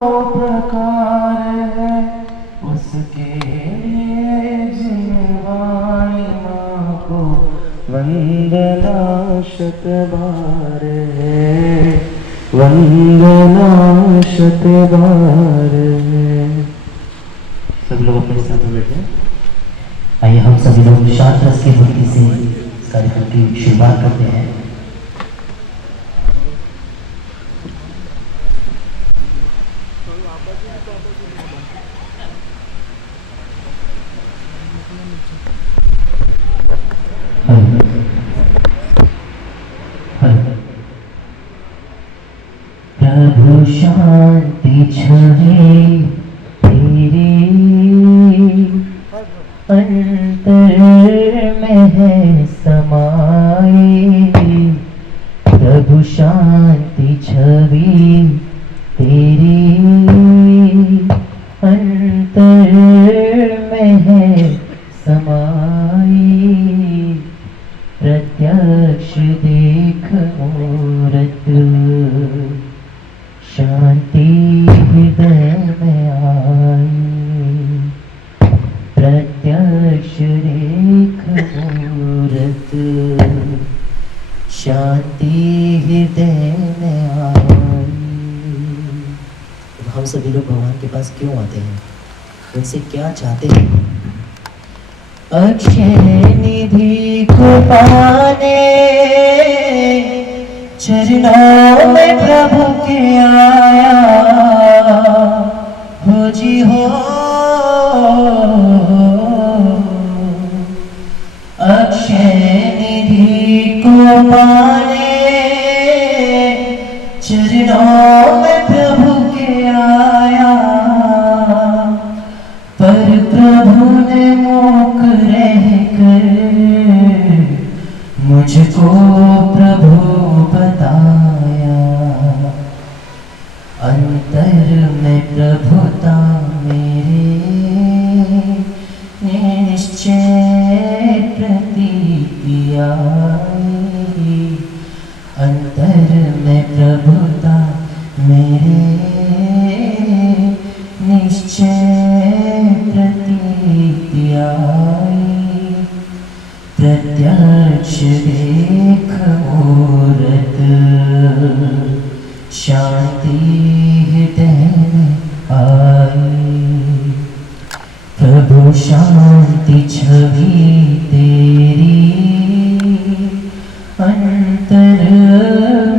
प्रकार है उसके जिनवाणी माँ को वंदना शतबार है, वंदना शतबार है। सब लोग अपने साथ में बैठे। आइए हम सभी लोग शांत रस की भक्ति से इस कार्यक्रम की शुरुआत करते हैं। प्रभु शांति छवि तेरी अंतर में है समाई, प्रभु शांति छवि तेरी अंतर में है समाई, प्रत्यक्ष देख मूरत शांति हृदय में आई, प्रत्यक्ष देख मूरत शांति हृदय में आई। हम सभी लोग भगवान के पास क्यों आते हैं, उनसे क्या चाहते हैं? अक्षय निधि को पाने चरणों में प्रभु के आया, हो जी हो। अक्षय निधि को पाने चरणों में प्रभु के आया, पर प्रभु ने मूक रहकर मुझको प्रभु बताया, अंतर में प्रभुता मेरे निश्चय प्रतीति आई, अंतर में प्रभुता मेरे निश्चय प्रतीति आई, प्रत्यक्ष देख मूरत शांति हृदय में आई, प्रभु शांति छवि तेरी अंतर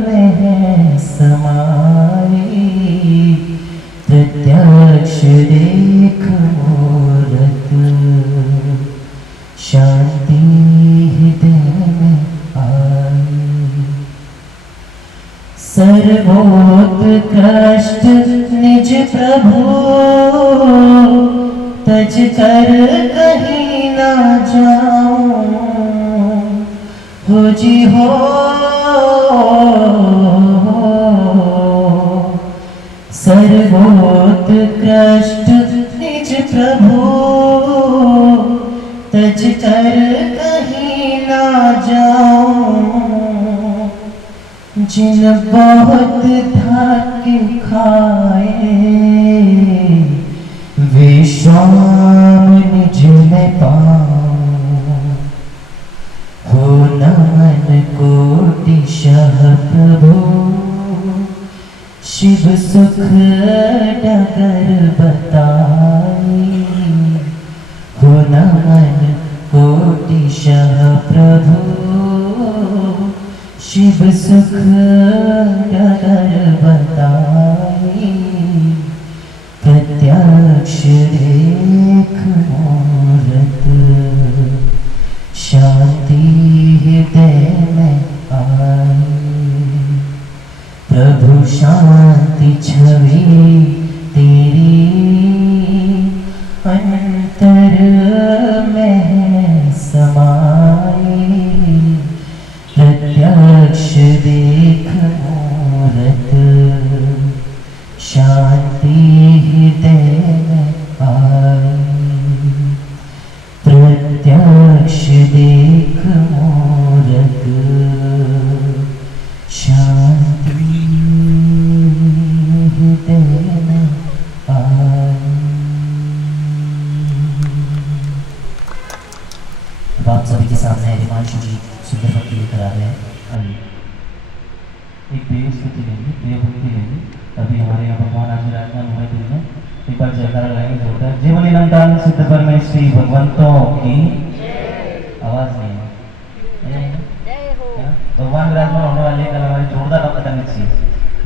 में है समाई, प्रत्यक्ष देख मूरत शांति हृदय में आई, सर्वोत्कृष्ट निज प्रभु तज कर कहीं ना जाऊं, हो जी हो। सर्वोत्कृष्ट निज प्रभु तज कर कहीं ना जाऊं, जिन बहुत धाके खाए विश्राम निज में पाऊं, हो नमन कोटिशः प्रभु शिव सुख डगर बताई, हो नमन कोटिशः प्रभु शिव सुख डगर बताई, प्रत्यक्ष देख मूरत शांति हृदय में आई, प्रभु शांति छवि तेरी अंतर में है समाई, प्रत्यक्ष देख मूरत शांति हृदय में आई, प्रत्यक्ष देख मूरत शांति हृदय में जा रहे हैं। आइए एक देव स्तुति लेंगे, देवभक्ति लेंगे। अभी हमारे यहाँ भगवान आज विराजमान हुए दिन में एक बार जयकारा लगाएंगे जोरदार। जीवन निरंतर सिद्ध परमेश्वरी भगवंतों की आवाज नहीं है, भगवान विराजमान होने वाले कल हमारे जोरदार बात करनी चाहिए।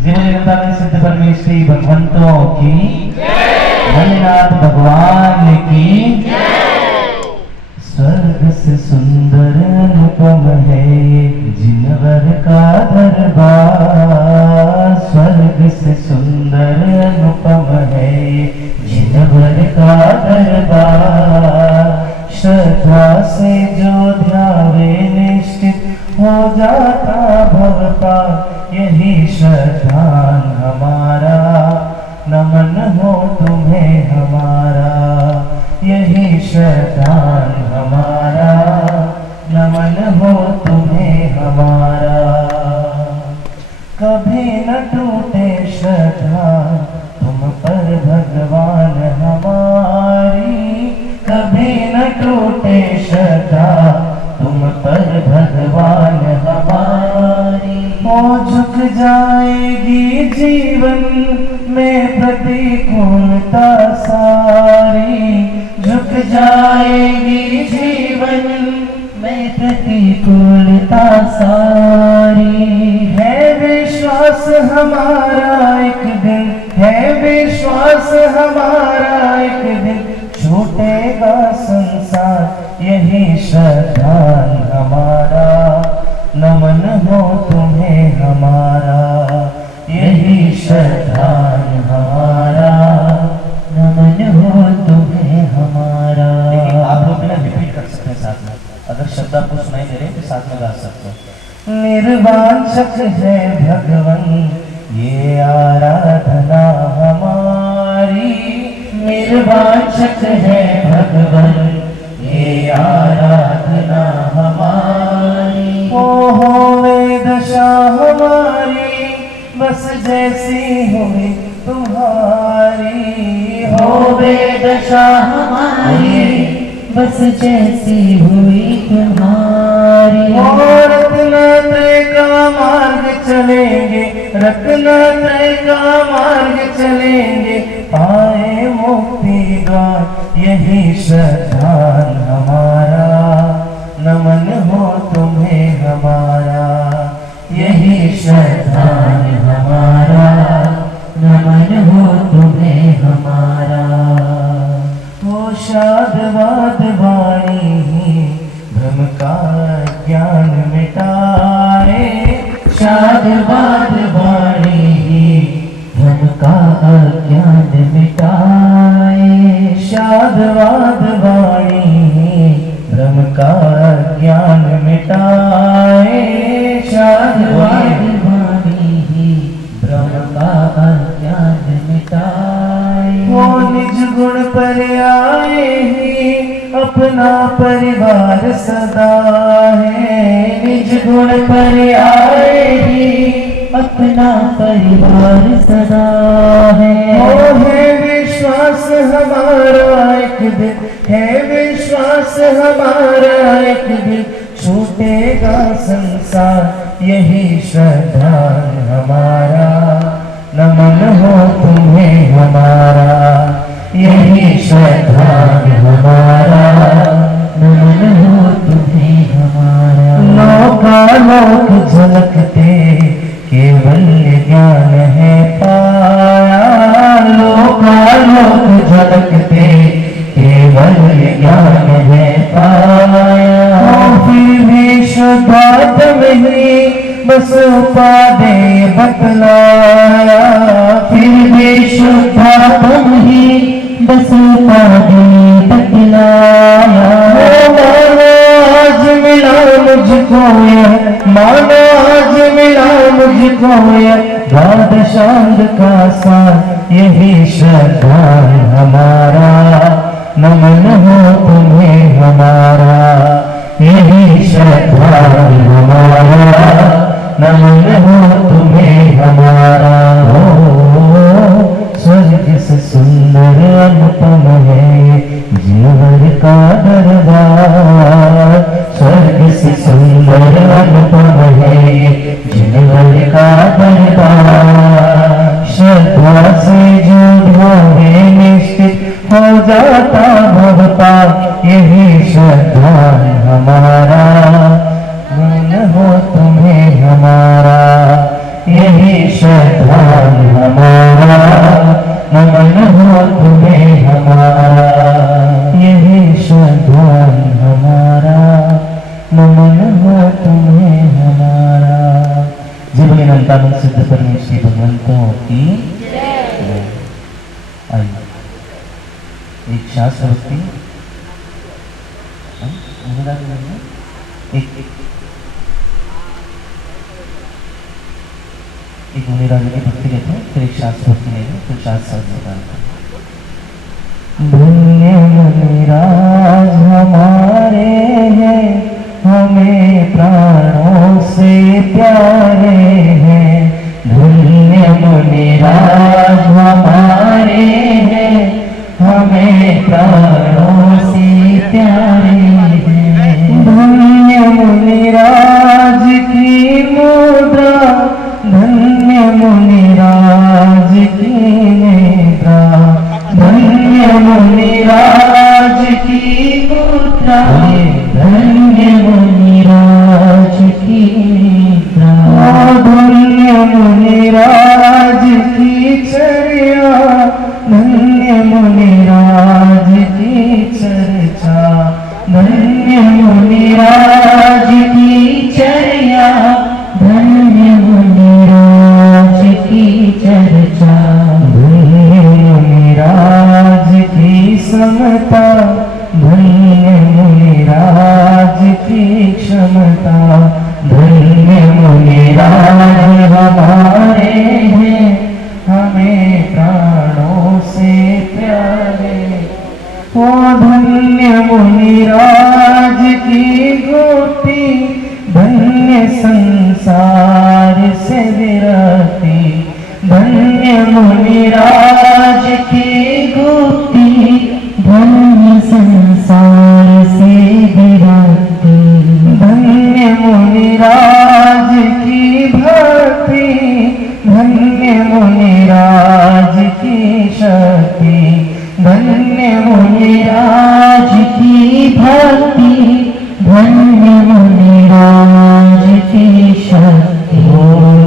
जीवन निरंतर सिद्ध परमेश्वरी भगवंतों की, भोलेनाथ भगवान की। स्वर्ग से सुंदर अनुपम है जिनवर का दरबार, स्वर्ग से सुंदर अनुपम है जिनवर का दरबार। श्रद्धा से जो ध्यावे निश्चित हो जाता भवपार, यही श्रद्धान हमारा, नमन हो तुम्हें हमारा। यही श्रद्धान हमारा, नमन हो तुम्हें हमारा। कभी न टूटे श्रद्धा तुम पर भगवान हमारी, कभी न टूटे श्रद्धा तुम पर भगवान हमारी। ओ झुक जाएगी जीवन में प्रतिकूलता सारी, झुक जाएगी जीवन में प्रतिकूलता सारी। है विश्वास हमारा एक दिन, है विश्वास हमारा एक दिन छूटेगा संसार, यही श्रद्धान हमारा, नमन हो तुम्हें हमारा। यही श्रद्धान हमारा, नमन हो तुम्हें हमारा। लेकिन आप लोग बिना रिपीट कर सकते हैं साथ में, अगर शब्द आपको सुनाई दे रहे हैं तो साथ में गा सकते हैं। निर्वांछक है भगवन ये आराधना हमारी, निर्वांछक है भगवन ये आराधना हमारी। ओ होवे दशा हमारी बस जैसी हुई तुम्हारी, होवे दशा हमारी बस जैसी हुई तुम्हारी। और रत्नात्रय का मार्ग चलेंगे, रत्नात्रय का मार्ग चलेंगे, पाए मुक्ति द्वार, यही श्रद्धान हमारा, नमन हो तुम्हें हमारा। यही श्रद्धान हमारा, नमन हो तुम्हें हमारा। वो शादवाद वाणी ही भ्रम का ज्ञान मिटाए, शादवाद वाणी ही भ्रम का ज्ञान मिटाए। शादवाद वाणी ही भ्रम का ज्ञान मिटाए, शादवाद वाणी ही भ्रम का ज्ञान मिटाए। वो निज गुण पर आए ही अपना परिवार सदा है, निज गुण पर आए ही अपना परिवार सदा है। ओ है विश्वास हमारा एक दिन, है विश्वास हमारा एक दिन छूटेगा संसार, यही श्रद्धान हमारा, नमन हो तुम्हें हमारा। यही श्रद्धान हमारा, नमन हो तुम्हें हमारा। लोकालोक झलकते केवल ज्ञान है पाया, लोकालोक झलकते केवल ज्ञान है पाया। फिर भी शुद्धात्म ही बस उपादे बतलाया, फिर भी शुद्धात्म ही बस उपादे बतलाया। आज मिला मुझको यह, मानो आज मिला मुझको यह द्वादशांग का सार, यही श्रद्धान हमारा, नमन हो तुम्हें हमारा। यही श्रद्धान हमारा, नमन हो तुम्हें हमारा। हो स्वर्ग से सुंदर अनुपम है जीवन का दरबार स्वर्ग से सुंदर अनुपम है जीवन का दरबार। श्रद्धा से जो ढोवे निश्चित हो जाता भवता यही श्रद्धा है हमारा मन हो तुम्हें हमारा यही श्रद्धा है हमारा मन हो तुम्हें हमारा यही श्रद्धा है हमारा मन हो तुम्हें हमारा। जय बोले सिद्ध परमेश्वरी भगवंतों की जय। आइए एक शास्त्र भक्ति एक मुनिराज की भक्ति लेते हैं फिर एक शास्त्र भक्ति लेंगे फिर शास्त्र धन्य मुनिराज हमारे हैं हमें प्राणों से प्यारे हैं। धन्य मुनिराज हमारे हैं हमें प्राणों से प्यारे हैं। धन्य मुनिराज की मुद्रा धन्य मुनिराज की निद्रा धन्य मुनिराज की मुद्रा धन्य मुनिराज की निद्रा धन्य मुनिराज की चर्या धन्य मुनिराज की चर्चा धन्य मुनिराज की चर्या धन्य मुनिराज की चर्चा धन्य मुनिराज की समता धन्य मुनिराज की क्षमता धन्य मुनिराज हमारे हैं हमें प्राणों से प्यारे। ओ धन्य मुनिराज की गोटी धन्य संसार से विरती धन्य मुनिराज की गोटी धन्य संसार से विरती धन्य मुनिराज की भक्ति धन्य मुनिराज की शक्ति धन्य मुनिराज की भक्ति धन्य मुनिराज की शक्ति।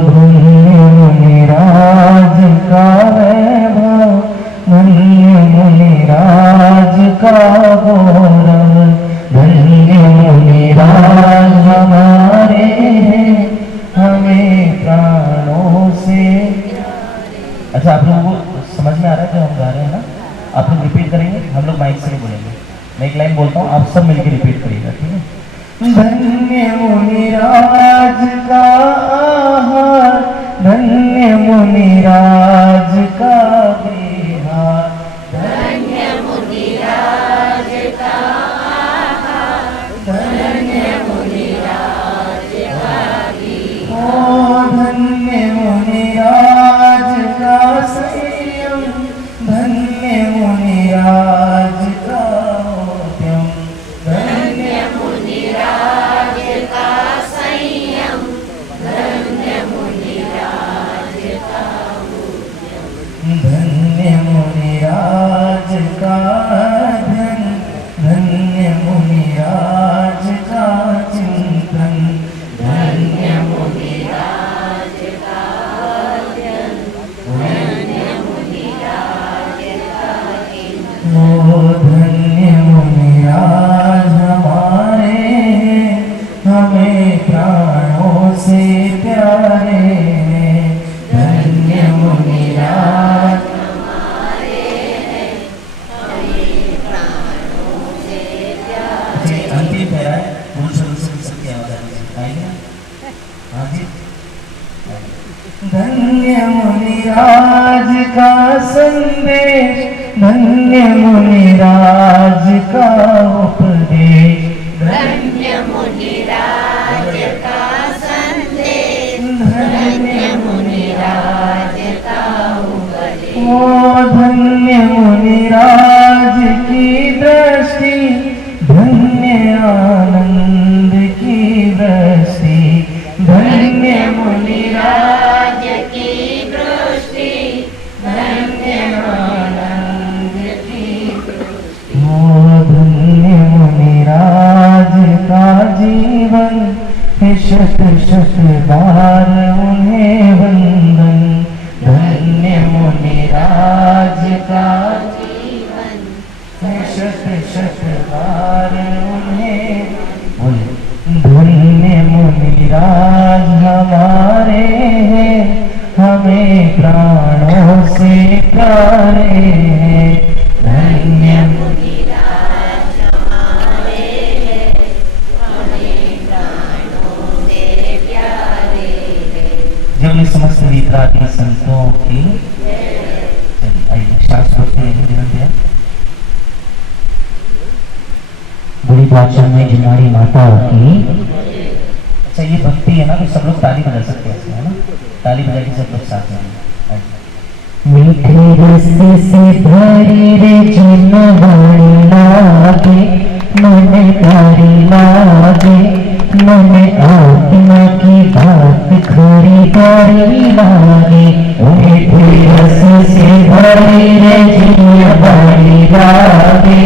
धन्य मुनिराज का वैभव धन्य मुनिराज का गौरव धन्य मुनिराज हमारे हैं हमें प्राणों से। अच्छा आप लोगों को समझ में आ रहा है जो हम गा रहे हैं ना? आप लोग रिपीट करेंगे हम लोग माइक से नहीं बोलेंगे। मैं एक लाइन बोलता हूँ आप सब मिलकर रिपीट करिएगा ठीक है। धन्य मुनिराज का आहार धन्य मुनिराज का विहार धन्य मुनिराज का आहार धन्य मुनिराज का विहार धन्य मुनिराज का संयम धन्य मुनिराज का उद्यम धन्य मुनिराज का संयम धन्य मुनिराज का उद्यम धन्य मुनिराज का अध्ययन धन्य मुनिराज का चिंतन धन्य मुनिराज का अध्ययन धन्य मुनिराज का चिंतन। ओ धन्य मुनिराज हमारे हैं हमें प्राणों से प्यारे हैं। धन्य मुनिराज हमारे हैं हमें प्राणों से प्यारे। अंतिम है क्या आएगा? हाँ जी। धन्य मुनिराज का संदेश धन्य मुनिराज का उपदेश धन्य मुनिराज का संदेश धन्य मुनिराज का उपदेश। ओ धन्य मुनिराज की बादशाह में जिनारी माता की। अच्छा ये भक्ति है ना, तो सब लोग ताली बजा सकते हैं, है ना? ताली बजा के सब लोग साथ में। मीठे रस से भरी रे जिनवारी लागे, मन प्यारी लागे, मन आत्मा की बात खरी प्यारी लागे। मीठे रस से भरी रे जिनवारी लागे,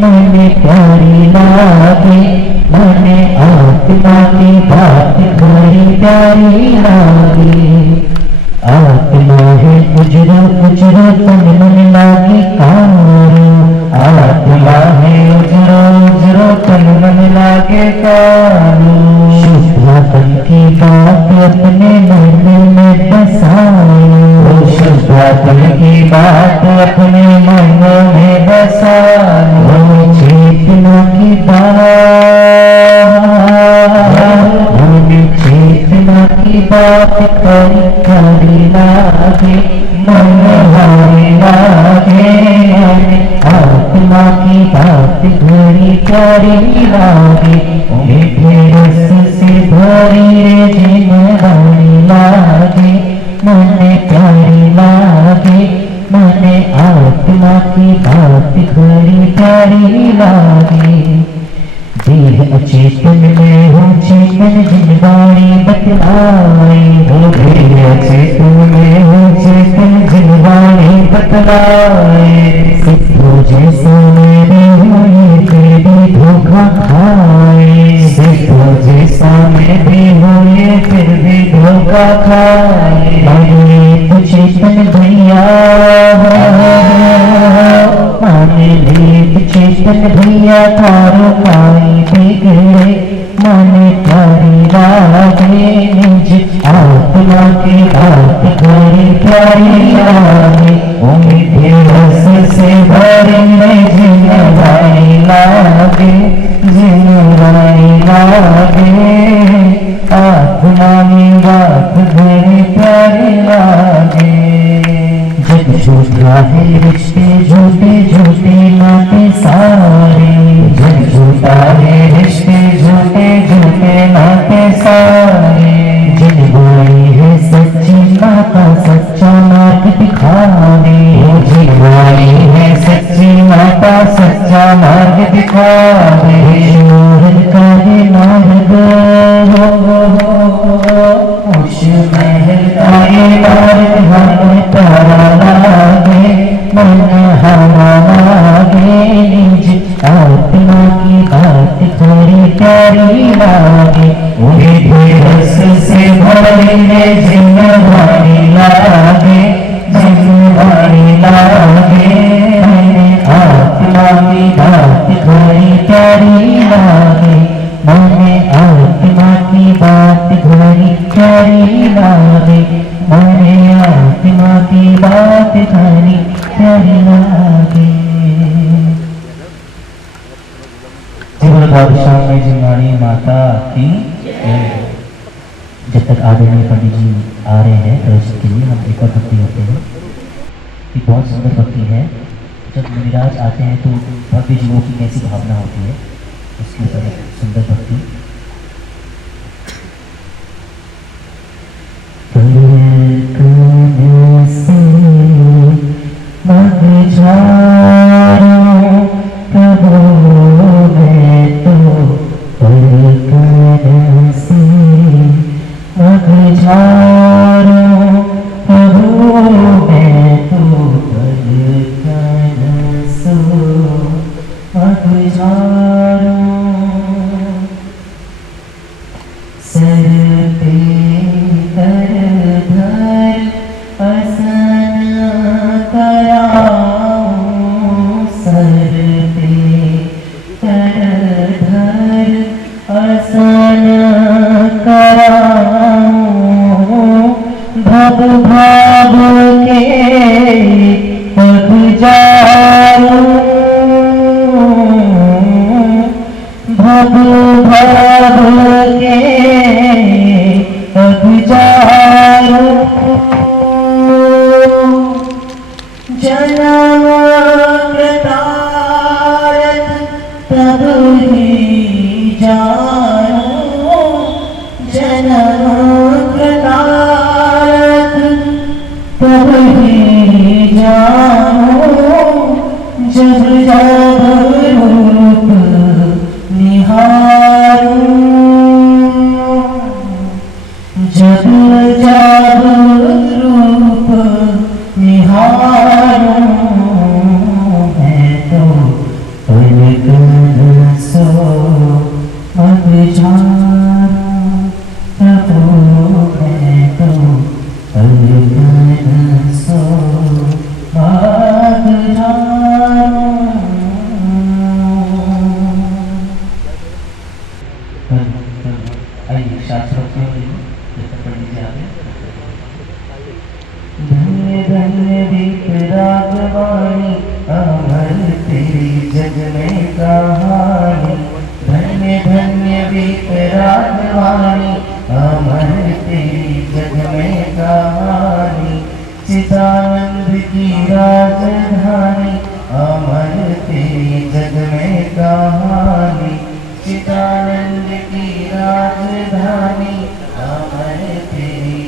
मन प्यारी लागे, मन आत्मा की बात खरी प्यारी लागे। आत्मा है उजरा उजरा तन मन लागे कारो, आत्मा है उजरा उजरा तन मन लागे कारो। शुद्धापन की बात अपने मन में बसाओ, शुद्धापन की बात अपने मन में बसाओ। चेतना की बात, चेतना की बात खरी खरी लागे, मन हरे लागे, आत्मा की बात खरी खरी लागे। मीठे रस से भरी रे जिनवारी लागे, मन प्यारी लागे, मन आत्मा की बात खरी प्यारी लागे। देह अचेतन में हो चेतन जिनवारी बतलाए, हो देह अचेतन में हो चेतन जिनवारी बतलाए। सिद्धो जैसा मेरे हुए फिर भी धोखा खाए, सिद्धो जैसा मैं भी हुए फिर भी धोखा खाए। माने तो चेतन भैया, माने ले चेतन भैया तारो पाई बिगड़े, मन प्यारी लागे, निज आत्मा की बात खरी प्यारी लागे। ओ मीठे रस से भरी में जिनवारी लागे, जिनवारी लागे, आत्मा की बात खरी प्यारी लागे। जग झूठा है रिश्ते झूठे झूठे नाते सारे, जग झूठा है रिश्ते झूठे झूठे नाते सारे। जिनवारी है सच्ची माता सच्चा मार्ग दिखावे, जिनवारी है सच्ची माता सच्चा मार्ग दिखावे। शोहर का है मार्ग, उस महल का ये मार्ग हमें प्यारा लागे, मन हरा लागे, निज आत्मा की बात खरी प्यारी लागे। मीठे रस से भरी रे जिनवारी लागे, जिनवारी लागे, आत्मा की बात खरी प्यारी लागे, मन आत्मा की बात खरी प्यारी लागे, मन आत्मा की बात खरी प्यारी लागे। जीवन बादशाह में जिनारी माता की। जब तक आदरणीय पंडित जी आ रहे हैं प्रदर्शन के लिए, हम एक और भक्ति होते हैं कि बहुत सुंदर भक्ति है। जब मुनिराज आते हैं तो भव्य जीवों की कैसी भावना होती है, उसके ऊपर एक सुंदर भक्ति। जानो जन्म कृतार्थ, तब ही जानो जब जब रूप निहारूं, जब जब रूप निहारूं। मैं तो पलक न सो अब जाऊं, प्रभु मैं तो पलक न सो अब जाऊं। आइए शास्त्रों के पढ़ लीजिए आगे। धन्य धन्य दीप रागवाणी, अमर तेरी जग में कहानी। धन्य धन्य दीप रागवाणी, अमर तेरी जग में कहानी। चिदानंद की राजधानी, अमर तेरी जग में कहानी। चिदानंद की राजधानी, अमर तेरी।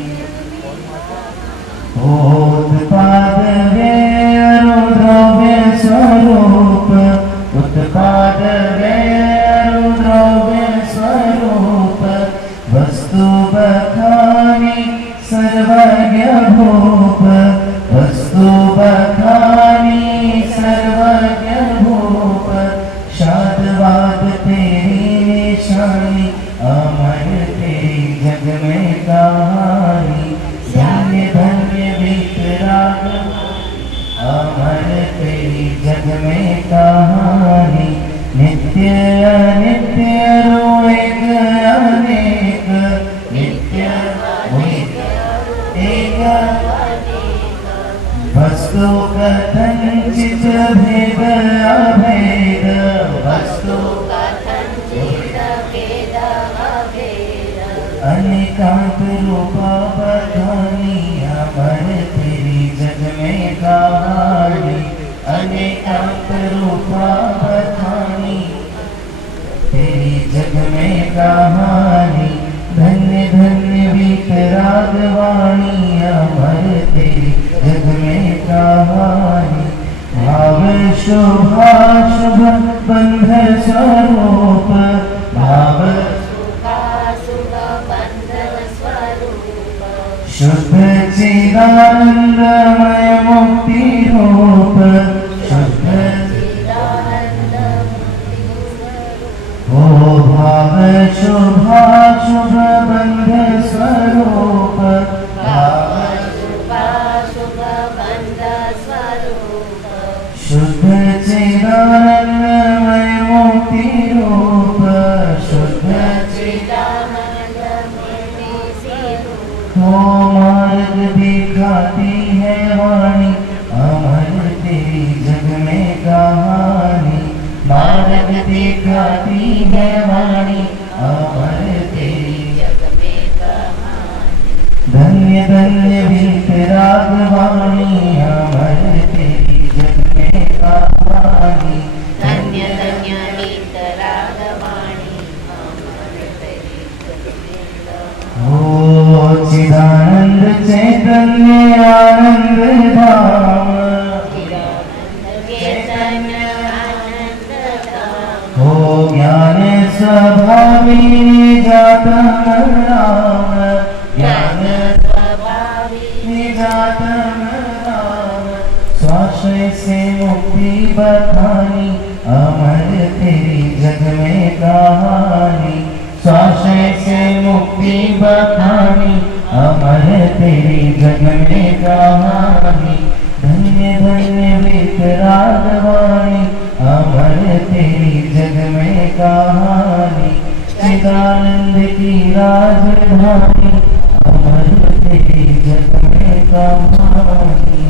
उत्पाद वे अरुद्रव्य स्वरूप, उत्पाद वे अरुद्रव्य स्वरूप। वस्तु बखानी सर्वज्ञ भूप, वस्तु बखानी सर्वज्ञ भूप। शादवाद तेरी निशानी, अमर तेरी जग में कहानी। धन्य धन्य वितराग, अमर तेरी जग में कहानी। नित्य अनित्य रोएक अनेक, नित्य एक वस्तु कथंचित भेद अभेद, वस्तु अनेकांत रूपा बखानी, अमर तेरी जग में कहानी। अनेकांत रूपा बखानी, तेरी जग में कहानी। धन्य धन्य वितरागवाणी, अमर तेरी जग में कहानी। भाव शुभाशुभ बंध स्वरूप, भाव शुद्ध चिदानंदमय मुक्ति रूप, शुद्ध ओ भाव शुभाशुभ बंध स्वरूप, भाव शुद्ध चिदानंदमय मुक्ति रूप, शुद्ध वो मार्ग दिखाती है वाणी, अमर तेरी जग में कहानी। मार्ग दिखाती है वाणी, अमर तेरी जग में कहानी। धन्य धन्य वितरागवाणी, अमर तेरी जग में कहानी। धन्य धन्य वितरागवाणी, अमर तेरी जग में कहानी। ओ चिदानंद चैतन्य आनंद धाम, चैतन्य आनंद धाम। ओ ज्ञान स्वभावी निजातम राम, ज्ञान स्वभावी निजातम राम। स्वाश्रय से मुक्ति बखानी, अमर तेरी जग में कहानी। स्वाश्रय से मुक्ति बखानी, अमर तेरी जग में कहानी। धन्य धन्य वितरागवाणी, अमर तेरी जग में कहानी। चिदानंद की राजधानी, अमर तेरी जग में कहानी।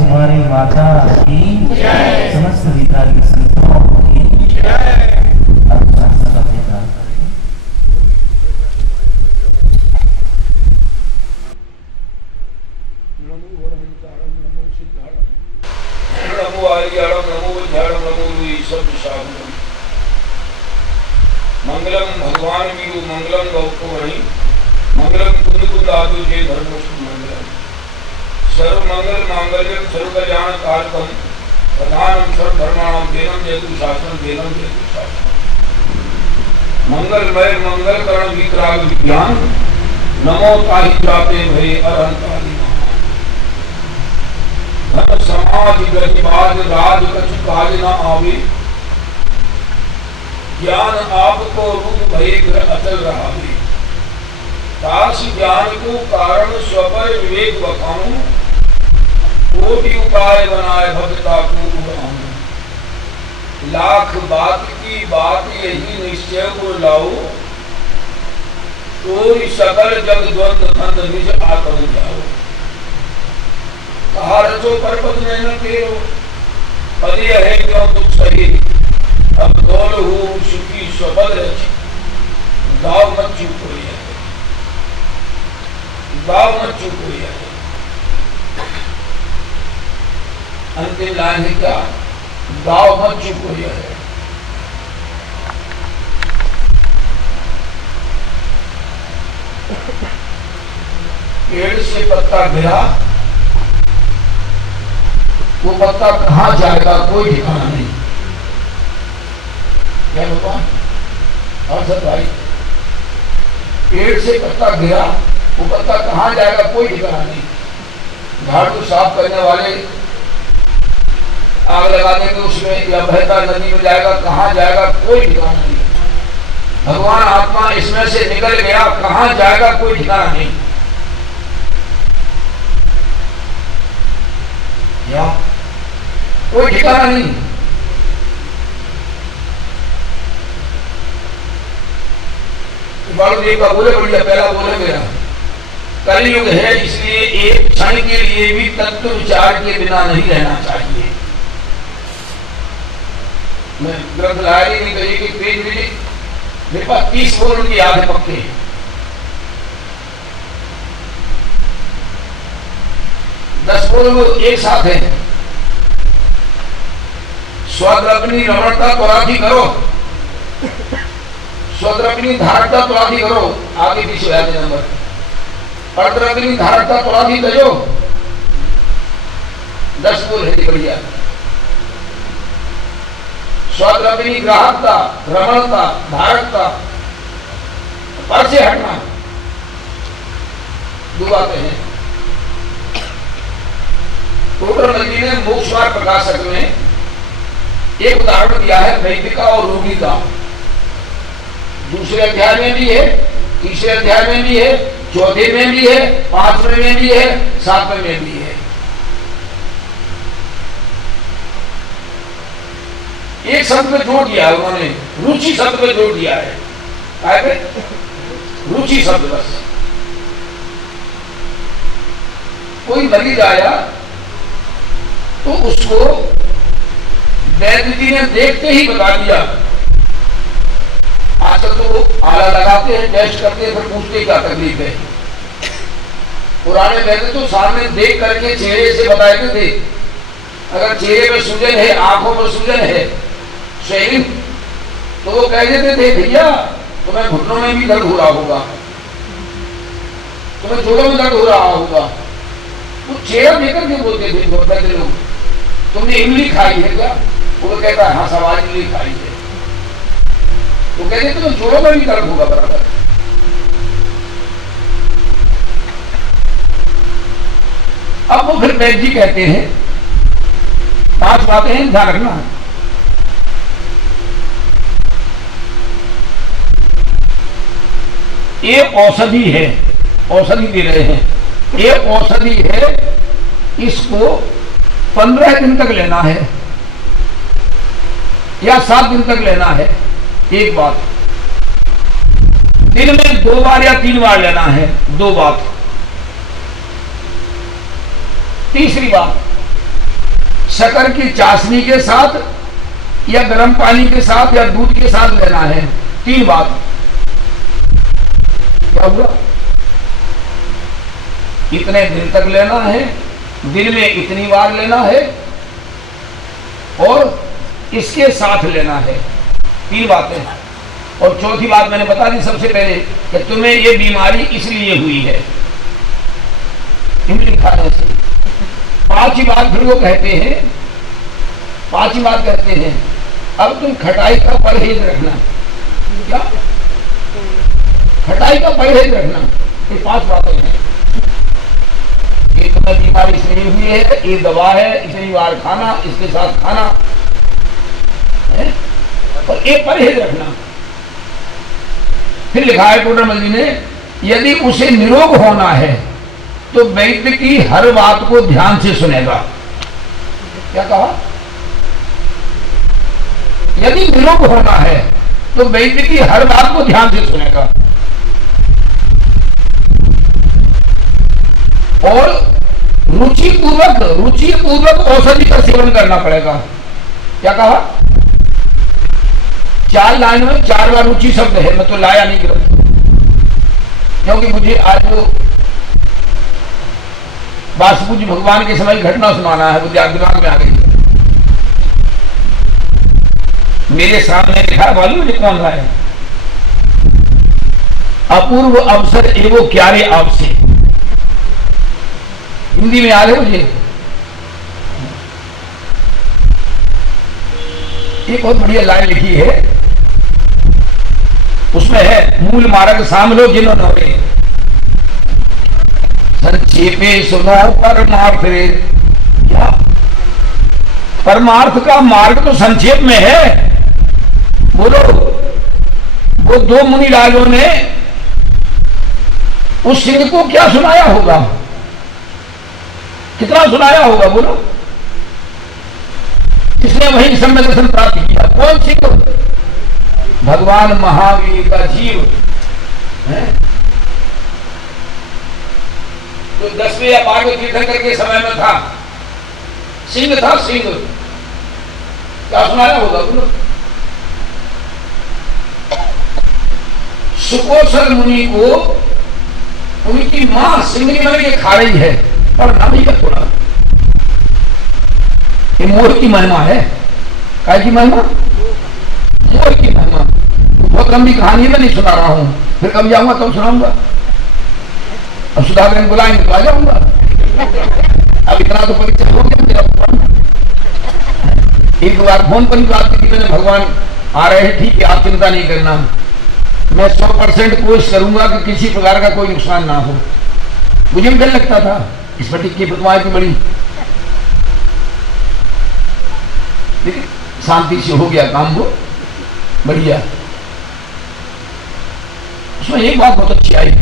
हमारी माता की समस्त विद्यार्थी संतों की मंगलम गौतमणि मंगलम कुंद कुंदातु जे धर्मोष्ठ मंगलम सर्व मंगल मांगल्यम सर्व कल्याण कारकम प्रधानम सर्व धर्माणाम देनम जयतु शासनम देनम जयतु शासनम मंगलमय मंगल करण विकराग विज्ञान नमो ताहि जाते भय अरहंतादि धन समाज गतिवाद राज कछु काज न आवे ज्ञान आपको रूप भय ग्रह अचल रहावे दास ज्ञान को कारण स्वपर विवेक बखाऊं कोटि उपाय बनाए भक्ता को उड़ाऊं लाख बात की बात यही निश्चय को लाओ तोरी सकल जग द्वंद खंड निज आत्म जाओ कहा रचो पर्वत में न तेरो पदे है क्यों तुझ सही अब दौल हूँ सुखी स्वपद रच गाँव मत चूक हो गाँव मत चूक हो अंतिम लाइन है क्या गाँव मत चूक हो पेड़ से पत्ता गिरा वो पत्ता कहाँ जाएगा कोई ठिकाना नहीं क्या भगवान और सब भाई पेड़ से पत्ता गिरा वो पत्ता कहाँ जाएगा कोई ठिकाना नहीं झाड़ू साफ करने वाले आग लगा देंगे उसमें या बहता नदी में जाएगा कहाँ जाएगा कोई ठिकाना नहीं भगवान आत्मा इसमें से निकल गया कहाँ जाएगा कोई ठिकाना नहीं या कोई ठिकाना नहीं बालू देव का बोले बढ़िया पहला बोले मेरा कलयुग है इसलिए एक क्षण के लिए भी तत्व विचार के बिना नहीं रहना चाहिए मैं ग्रंथ लाया नहीं कही कि पेज मेरे पास 30 बोल उनकी याद है पक्के दस बोल एक साथ है स्वद्रग्नि रमणता त्वराधि करो स्वद्रग्नि धारकता त्वराधि करो आगे पीछे आगे नंबर अर्धरग्नि धारकता त्वराधि दयो 10 बोल है बढ़िया स्वद्रग्नि ग्राहकता रमणता धारकता पर से हटना दो बातें हैं टोटर नदी ने मोक्षवार प्रकाशक में एक उदाहरण दिया है वैदिका और रोगी का दूसरे अध्याय में भी है तीसरे अध्याय में भी है चौथे में भी है 5वें में भी है 7वें में भी है एक शब्द में जोड़ दिया है उन्होंने रुचि शब्द में जोड़ दिया है रुचि शब्द बस कोई मरीज आया तो उसको वैद्य जी ने देखते ही बता दिया आजकल तो आला लगाते हैं टेस्ट करते हैं फिर पूछते क्या तकलीफ है पुराने वैद्य तो सामने देख करके चेहरे से बताते थे अगर चेहरे में सूजन है आंखों में सूजन है स्वेलिंग तो वो कह देते थे भैया तुम्हें घुटनों में भी दर्द हो रहा होगा तुम्हें जोड़ों में दर्द हो रहा होगा वो चेहरा लेकर के बोलते थे वैद्य लोग तुमने इमली खाई है क्या वो कहता है हाँ सवाल इमली खाई है तो कहते तो जोड़ों में भी दर्द होगा बराबर अब वो फिर वैद्य जी कहते हैं 5 बातें हैं ध्यान रखना ये औषधि है औषधि दे रहे हैं ये औषधि है इसको 15 दिन तक लेना है या 7 दिन तक लेना है एक बात दिन में 2 बार या 3 बार लेना है 2 बात तीसरी बात शक्कर की चाशनी के साथ या गर्म पानी के साथ या दूध के साथ लेना है 3 बात क्या हुआ इतने दिन तक लेना है दिन में इतनी बार लेना है और इसके साथ लेना है 3 बातें और चौथी बात मैंने बता दी सबसे पहले कि तुम्हें ये बीमारी इसलिए हुई है इमली खाने से। पांचवी बात फिर वो कहते हैं, पांचवी बात कहते हैं अब तुम खटाई का परहेज रखना। क्या? खटाई का परहेज रखना। ये 5 बातें हैं। ये तुम्हें बीमारी इसलिए हुई है, ये दवा है, इतनी बार खाना, इसके साथ खाना है? और ये परहेज रखना। फिर लिखा है टोडरमल जी ने, यदि उसे निरोग होना है तो वैद्य की हर बात को ध्यान से सुनेगा। क्या कहा? यदि निरोग होना है तो वैद्य की हर बात को ध्यान से सुनेगा और रुचि पूर्वक औषधि का सेवन करना पड़ेगा। क्या कहा? 4 लाइन में 4 बार रुचि शब्द है। मैं तो लाया नहीं ग्रंथ, क्योंकि मुझे आज वो वासुपूज्य भगवान के समय घटना सुनाना है, वो दिमाग में आ गई। मेरे सामने लिखा, मालूम मुझे कौन रहा है? अपूर्व अवसर एवं क्यारे आपसे, हिंदी में याद है मुझे। एक बहुत बढ़िया लाइन लिखी है, उसमें है मूल मार्ग सामलो जिनो नौरे, संक्षेपे सुनो परमार्थ रे। क्या? परमार्थ का मार्ग तो संक्षेप में है। बोलो, वो 2 मुनि राजों ने उस सिंह को क्या सुनाया होगा? कितना सुनाया होगा? बोलो, किसने वही सम्य दर्शन प्राप्त किया? कौन सिंह? भगवान महावीर का जीव है। तो 10वें या 12वें तीर्थंकर के समय में था, सिंह था, सिंह। क्या सुनाया होगा? बोलो, सुकोसर मुनि को उनकी मां सिंह ने के खा रही है, पर नाम ही का थोड़ा। ये मोर की महिमा है। काय की महिमा? मोर की महिमा। बहुत लंबी कहानी मैं नहीं सुना रहा हूं, फिर कब जाऊंगा तब सुनाऊंगा। अब सुधाकर बुलाएंगे तो आ जाऊंगा। अब इतना तो परिचय हो गया मेरा। एक बार फोन पर ही बात की मैंने, भगवान आ रहे हैं, ठीक है, आप चिंता नहीं करना, मैं 100% कोशिश करूंगा कि किसी प्रकार का कोई नुकसान ना हो। मुझे भी डर लगता था इस फटीक की प्रतिमा की बड़ी, लेकिन शांति से हो गया काम, वो बढ़िया। उसमें एक बात बहुत अच्छी आई,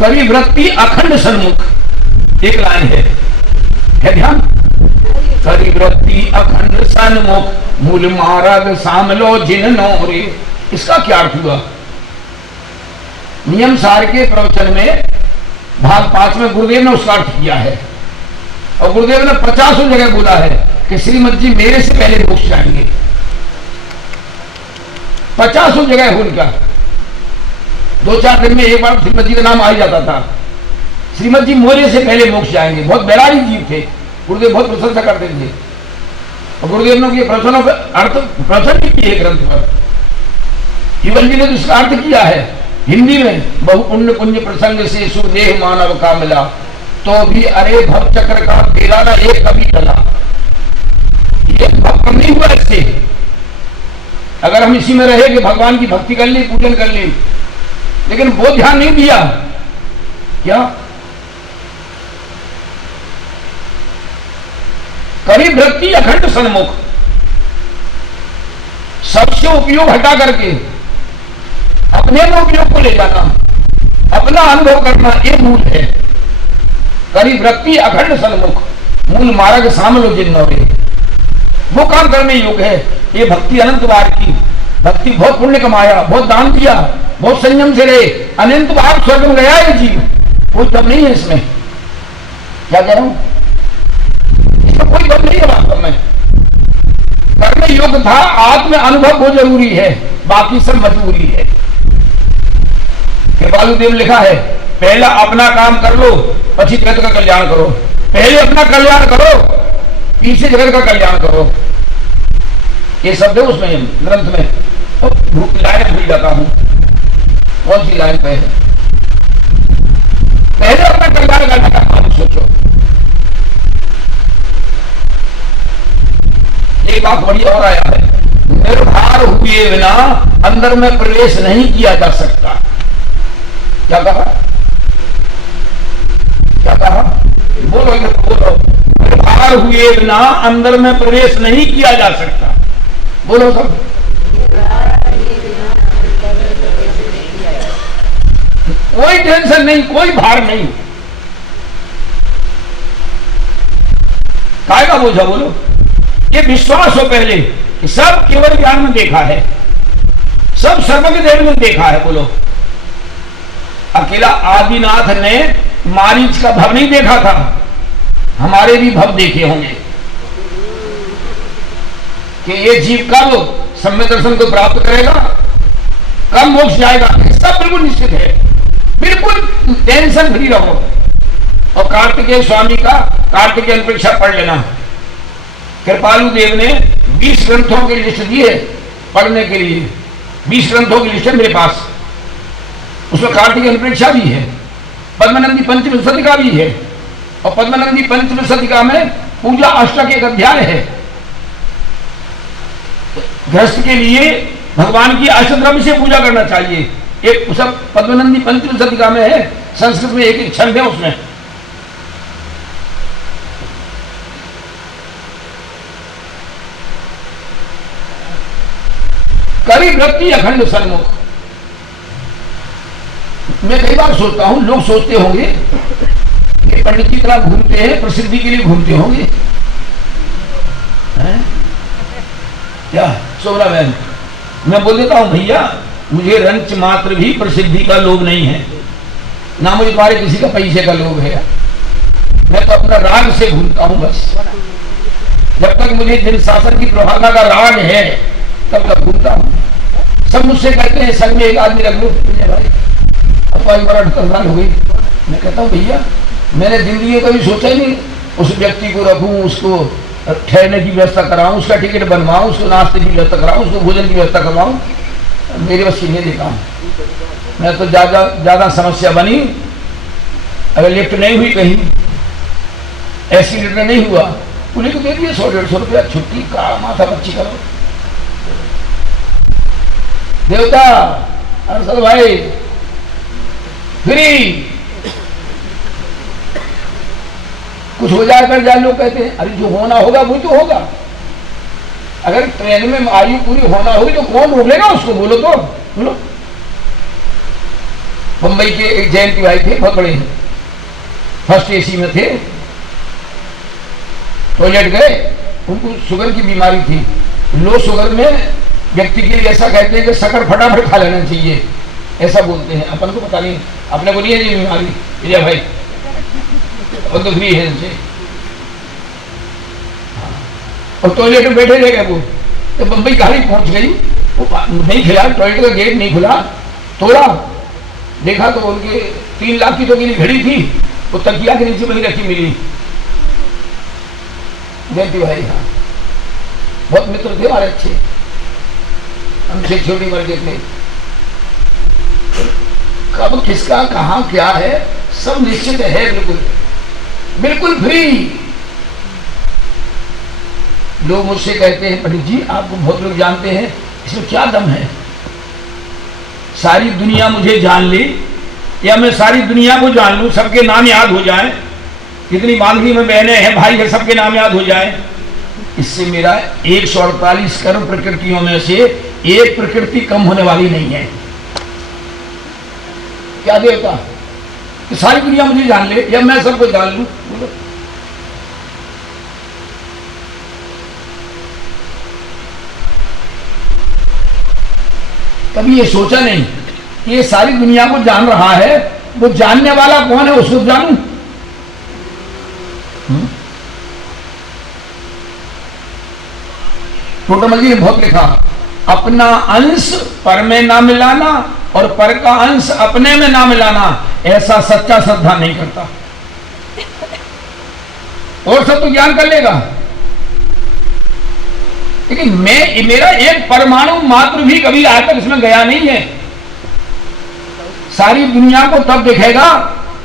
कवि वृत्ति अखंड सन्मुख, एक लाइन है ध्यान। कवि वृत्ति अखंड सन्मुख, मूल मार्ग सामलो जिन नौरे। इसका क्या अर्थ हुआ? नियम सार के प्रवचन में भाग 5 में गुरुदेव ने उसका अर्थ किया है, और गुरुदेव ने 50 जगह बोला है कि श्रीमद जी मेरे से पहले मोक्ष जाएंगे। 50 जगह हो उनका। 2-4 दिन में एक बार श्रीमद जी का नाम आ ही जाता था। श्रीमद जी मोरे से पहले मोक्ष जाएंगे। बहुत बैरागी जीव थे, गुरुदेव बहुत प्रशंसा करते थे, और गुरुदेव ने प्रवचन भी किए ग्रंथ पर। जीवन जी ने तो इसका अर्थ किया है हिंदी में, बहु पुण्य पुण्य प्रसंग से सुदेह मानव का मिला, तो भी अरे भव चक्र का तेरा ना एक कभी टला। ये भव कम नहीं हुआ इससे। अगर हम इसी में रहे कि भगवान की भक्ति कर ली, पूजन कर ली, लेकिन वो ध्यान नहीं दिया। क्या? कवि वृत्ति अखंड सन्मुख, सबसे उपयोग हटा करके अपने में उपयोग को ले जाना, अपना अनुभव करना, ये मूल है। कवि वृत्ति अखंड सन्मुख, मूल मार्ग सामलो जिन नौरे। वो काम करने योग्य है। ये भक्ति अनंत बार की भक्ति, बहुत पुण्य कमाया, बहुत दान दिया, बहुत संयम से रहे, अनंत बार स्वर्ग में गया है जीव, कोई दम नहीं है इसमें। क्या कह रहा हूं? इसमें कोई दम नहीं है वास्तव में। करने योग्य था, आत्म अनुभव वो जरूरी है, बाकी सब मजबूरी है। कृपालु देव लिखा है, पहला अपना काम कर लो, पछी जगत का कल्याण करो। पहले अपना कल्याण करो, पीछे जगत का कल्याण करो। ये शब्द है उसमें ग्रंथ में। लाइन भूल जाता हूं, कौन सी लाइन पे है? पहले अपना कल्याण करने का काम सोचो। एक बात बड़ी और आया है, निर्भर हुए बिना अंदर में प्रवेश नहीं किया जा सकता। क्या कहा? क्या कहा? बोलो बोलो। निर्भर हुए बिना अंदर में प्रवेश नहीं किया जा सकता। बोलो सब। कोई टेंशन नहीं, कोई भार नहीं। काय का बोझा? बोलो। ये विश्वास हो पहले कि सब केवल ज्ञान में देखा है, सब सर्वज्ञ देव में देखा है। बोलो। अकेला आदिनाथ ने मारीच का भव नहीं देखा था, हमारे भी भव देखे होंगे कि ये जीव कब सम्य दर्शन को प्राप्त करेगा, कब मोक्ष जाएगा। सब बिल्कुल निश्चित है, बिल्कुल टेंशन फ्री रहो। और कार्तिकेय स्वामी का कार्तिकेय परीक्षा पढ़ लेना। कृपालु देव ने 20 ग्रंथों की लिस्ट दी है पढ़ने के लिए। 20 ग्रंथों की लिस्ट है मेरे पास, उसमें कार्तिकेय परीक्षा भी है, पद्मनंदी पंचम शतिका भी है। और पद्मनंदी पंचम शतिका में पूजा अष्टक एक अध्याय है। गृहस्थ के लिए भगवान की अष्टद्रव्य से पूजा करना चाहिए। एक सब पद्मनंदी पंचम शतिका में है, संस्कृत में एक छंद है उसमें। करी वृत्ति अखंड सन्मुख। मैं कई बार सोचता हूं, लोग सोचते होंगे कि पंडित जी इतना घूमते हैं, प्रसिद्धि के लिए घूमते होंगे, क्या सोना बहन? मैं बोल देता हूं भैया, मुझे रंच मात्र भी प्रसिद्धि का लोभ नहीं है, ना मुझे तुम्हारे किसी का पैसे का लोभ है। मैं तो अपना राग से घूमता हूं बस। जब तक मुझे जिन शासन की प्रभागा का राग है तब तक घूमता हूं। सब मुझसे कहते हैं संग में एक आदमी रख लो भाई, अब 18 साल हो गई। मैं कहता हूं भैया, मैंने जिंदगी में कभी सोचा ही नहीं उस व्यक्ति को रखूं, उसको ठहरने की व्यवस्था कराऊं, उसका टिकट बनवाऊं, उसको नाश्ते की व्यवस्था कराऊं, उसको भोजन की व्यवस्था करवाऊं। मेरे बस नहीं देता हूं मैं तो। ज्यादा समस्या बनी, अगर लिफ्ट नहीं हुई कहीं, एक्सीडेंट नहीं हुआ, पुलिस को दे दिए 100-150 रुपया छुट्टी का माथा बच्ची करो। देवता अरसल भाई फ्री, कुछ हो जाए कर जाए। लोग कहते हैं अरे जो होना होगा वही तो होगा। अगर ट्रेन में आयु पूरी होना होगी तो कौन रोकेगा उसको? बोलो तो बोलो। मुंबई के एक जयंती भाई थे, बहुत बड़े, फर्स्ट एसी में थे, टॉयलेट गए, उनको शुगर की बीमारी थी। लो शुगर में व्यक्ति के लिए ऐसा कहते हैं कि शक्कर फटाफट खा लेना चाहिए, ऐसा बोलते हैं। अपन को पता नहीं, अपने को नहीं है ये बीमारी विजय भाई, अपन तो फ्री है इनसे। और टॉयलेट में बैठे रह गए वो, तो बम्बई गाड़ी पहुंच गई, वो नहीं खुला, टॉयलेट का गेट नहीं खुला, तोड़ा, देखा तो उनके 3 लाख की तो मेरी घड़ी थी, वो तकिया के नीचे बनी रखी मिली। जयंती भाई, हाँ, बहुत मित्र थे हमारे, अच्छे, हमसे छोटी उम्र के थे। कब किसका कहाँ क्या है सब निश्चित है, बिल्कुल बिल्कुल फ्री। लोग मुझसे कहते हैं पंडित जी आपको बहुत लोग जानते हैं, इसमें क्या दम है? सारी दुनिया मुझे जान ले या मैं सारी दुनिया को जान लूं, सबके नाम याद हो जाए, कितनी बांधवी में बहनें हैं, भाई है, सबके नाम याद हो जाए, इससे मेरा 148 करोड़ प्रकृतियों में से एक प्रकृति कम होने वाली नहीं है। क्या देवता कि सारी दुनिया मुझे जान ले या मैं सबको जान लूं? कभी ये सोचा नहीं कि ये सारी दुनिया को जान रहा है, वो जानने वाला कौन है उसको जानूं? टोटमल जी ने बहुत लिखा, अपना अंश पर में ना मिलाना और पर का अंश अपने में ना मिलाना, ऐसा सच्चा श्रद्धा नहीं करता। और सब तो ज्ञान कर लेगा, लेकिन मेरा एक परमाणु मात्र भी कभी आज तक इसमें गया नहीं है। सारी दुनिया को तब दिखेगा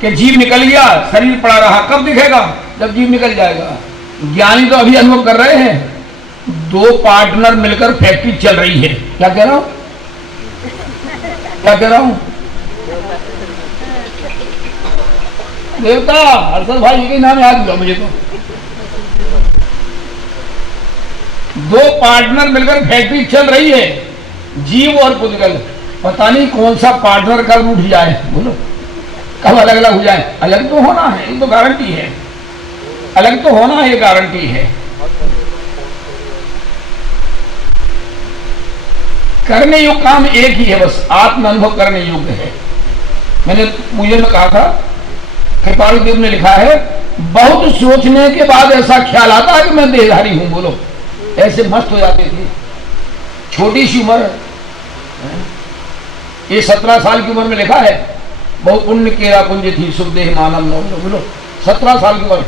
कि जीव निकल गया, शरीर पड़ा रहा। कब दिखेगा? जब जीव निकल जाएगा। ज्ञानी तो अभी अनुभव कर रहे हैं, 2 पार्टनर मिलकर फैक्ट्री चल रही है। क्या कह रहा हूं? क्या कह रहा हूं? देवता हर्षद भाई के नाम याद हुआ मुझे तो। 2 पार्टनर मिलकर फैक्ट्री चल रही है, जीव और पुद्गल। पता नहीं कौन सा पार्टनर कब उठ जाए, बोलो कब अलग अलग हो जाए। अलग तो होना है, ये तो गारंटी है। अलग तो होना है, ये गारंटी है। करने योग्य काम एक ही है, बस आत्म अनुभव करने योग्य है। मैंने पूजन में कहा था, कृपालु देव ने लिखा है, बहुत सोचने के बाद ऐसा ख्याल आता है कि मैं देहधारी हूं। बोलो ऐसे मस्त हो जाते थे। छोटी सी उम्र, ये 17 साल की उम्र में लिखा है, बहुत पुण्य केरा पुंज थी सुखदेह मानव नो। बोलो 17 साल की उम्र।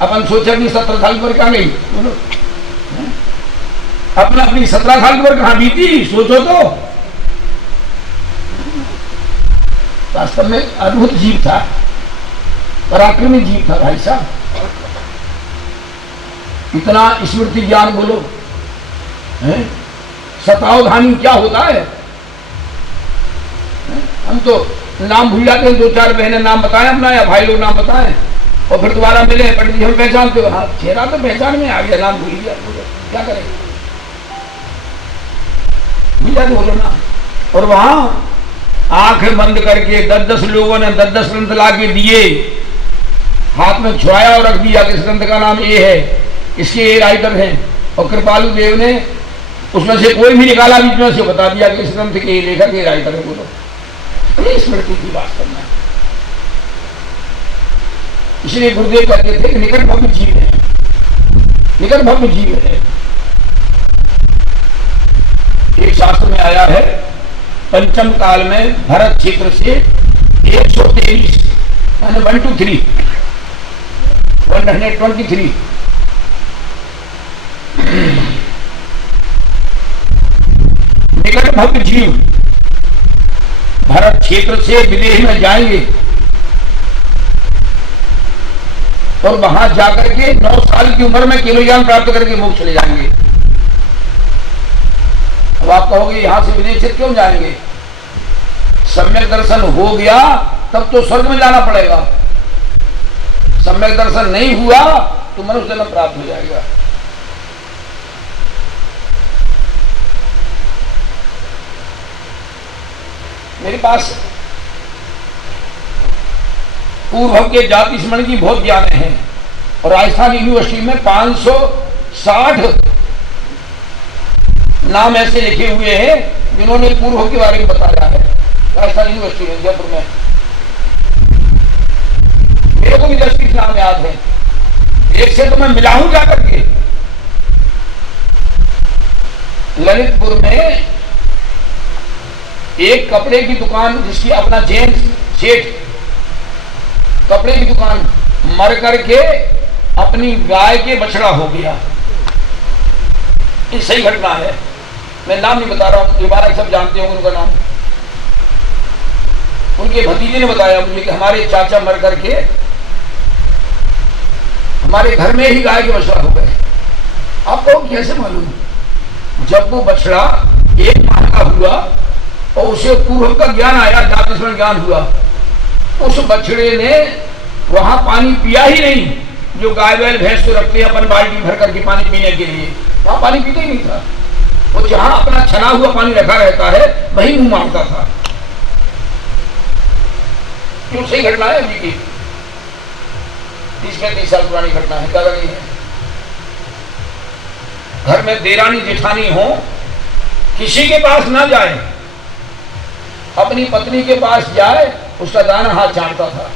अपन सोचा कि 17 साल की उम्र कहां गई? बोलो अपनी 17 साल की उम्र कहां बीती? सोचो तो। वास्तव में अद्भुत जीव था, पराक्रमी जीव था भाई साहब। इतना स्मृति ज्ञान बोलो, शतावधानी क्या होता है? हम तो नाम भूल जाते हैं, 2-4 बहनें नाम बताएं अपना, या भाई लोग नाम बताएं, और फिर दोबारा मिले, पंडित जी हम पहचानते हो? हाँ, चेहरा तो पहचान में आ गया, नाम भूल गया। क्या करें? भूल जाते बोलो ना। और वहां आंखें बंद करके 10-10 लोगों ने 10-10 ग्रंथ ला के दिए, हाथ में छुआया और रख दिया कि इस ग्रंथ का नाम ये है, इसके ये राइटर हैं। और कृपालु देव ने उसमें से कोई भी निकाला, बीच में से बता दिया कि इस ग्रंथ के लेखक ये राइटर है। बोलो स्मृति की वास्तव में। इसलिए गुरुदेव कहते थे कि निकट भव्य जीव है, निकट भव्य जीव है। एक शास्त्र में आया है, पंचम काल में भरत क्षेत्र से 123 यानी 123 123 निकट भव्य जीव भरत क्षेत्र से विदेह में जाएंगे और वहां जाकर के 9 साल की उम्र में केवल ज्ञान प्राप्त करके मोक्ष चले जाएंगे। अब आप कहोगे यहां से विदेश से क्यों जाएंगे? सम्यक दर्शन हो गया तब तो स्वर्ग में जाना पड़ेगा। सम्यक दर्शन नहीं हुआ तो मनुष्य जन्म प्राप्त हो जाएगा। मेरे पास पूर्व के जाति स्मरण की बहुत ज्ञान है और राजस्थान यूनिवर्सिटी में 560 नाम ऐसे लिखे हुए हैं जिन्होंने पूर्व के बारे में बताया है। राजस्थान यूनिवर्सिटी में जयपुर में मेरे को भी 10 नाम याद है। एक से तो मैं मिला हूं जाकर के ललितपुर में एक कपड़े की दुकान, जिसकी अपना जेम्स सेठ कपड़े की दुकान, मर करके अपनी गाय के बछड़ा हो गया। ये सही घटना है, मैं नाम नहीं बता रहा हूं, दोबारा सब जानते होंगे उनका नाम। उनके भतीजे ने बताया मुझे कि हमारे चाचा मर करके हमारे घर में ही गाय के बछड़ा हो गए। आपको कैसे मालूम? जब वो बछड़ा 1 माह का हुआ और उसे पूर्व का ज्ञान आया, जाति स्मरण ज्ञान हुआ, उस बछड़े ने वहां पानी पिया ही नहीं जो गाय बैल भैंस को रखते हैं अपन बाल्टी भर करके पानी पीने के लिए। वहां पानी पीते ही नहीं था। वो जहां अपना छना हुआ पानी रखा रहता है वही मुंह मांगता था। क्यों? सही घटना है जी की, 30-35 साल पुरानी घटना है, ज्यादा नहीं है। घर में देरानी जेठानी हो, किसी के पास ना जाए, अपनी पत्नी के पास जाए, उसका दाना हाथ चाटता था।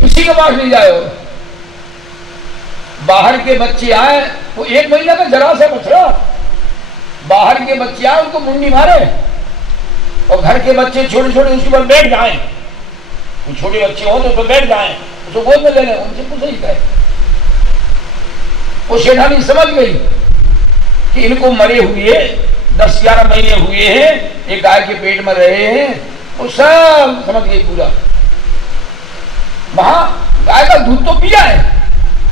किसी के पास नहीं जाए। बाहर के बच्चे आए, वो 1 महीना का जरा सा बछड़ा, बाहर के बच्चे आए उनको मुंडी मारे और घर के बच्चे छोटे छोटे उसके ऊपर बैठ जाए, तो छोटे बच्चे हो तो बैठ जाए, उसको गोद में ले लें, उनसे कुछ नहीं कहे। वो शेठानी समझ गई कि इनको मरे हुए 10-11 महीने हुए हैं, एक गाय के पेट में रहे हैं, वो सब समझ गई पूरा। वहां गाय का दूध तो पिया है,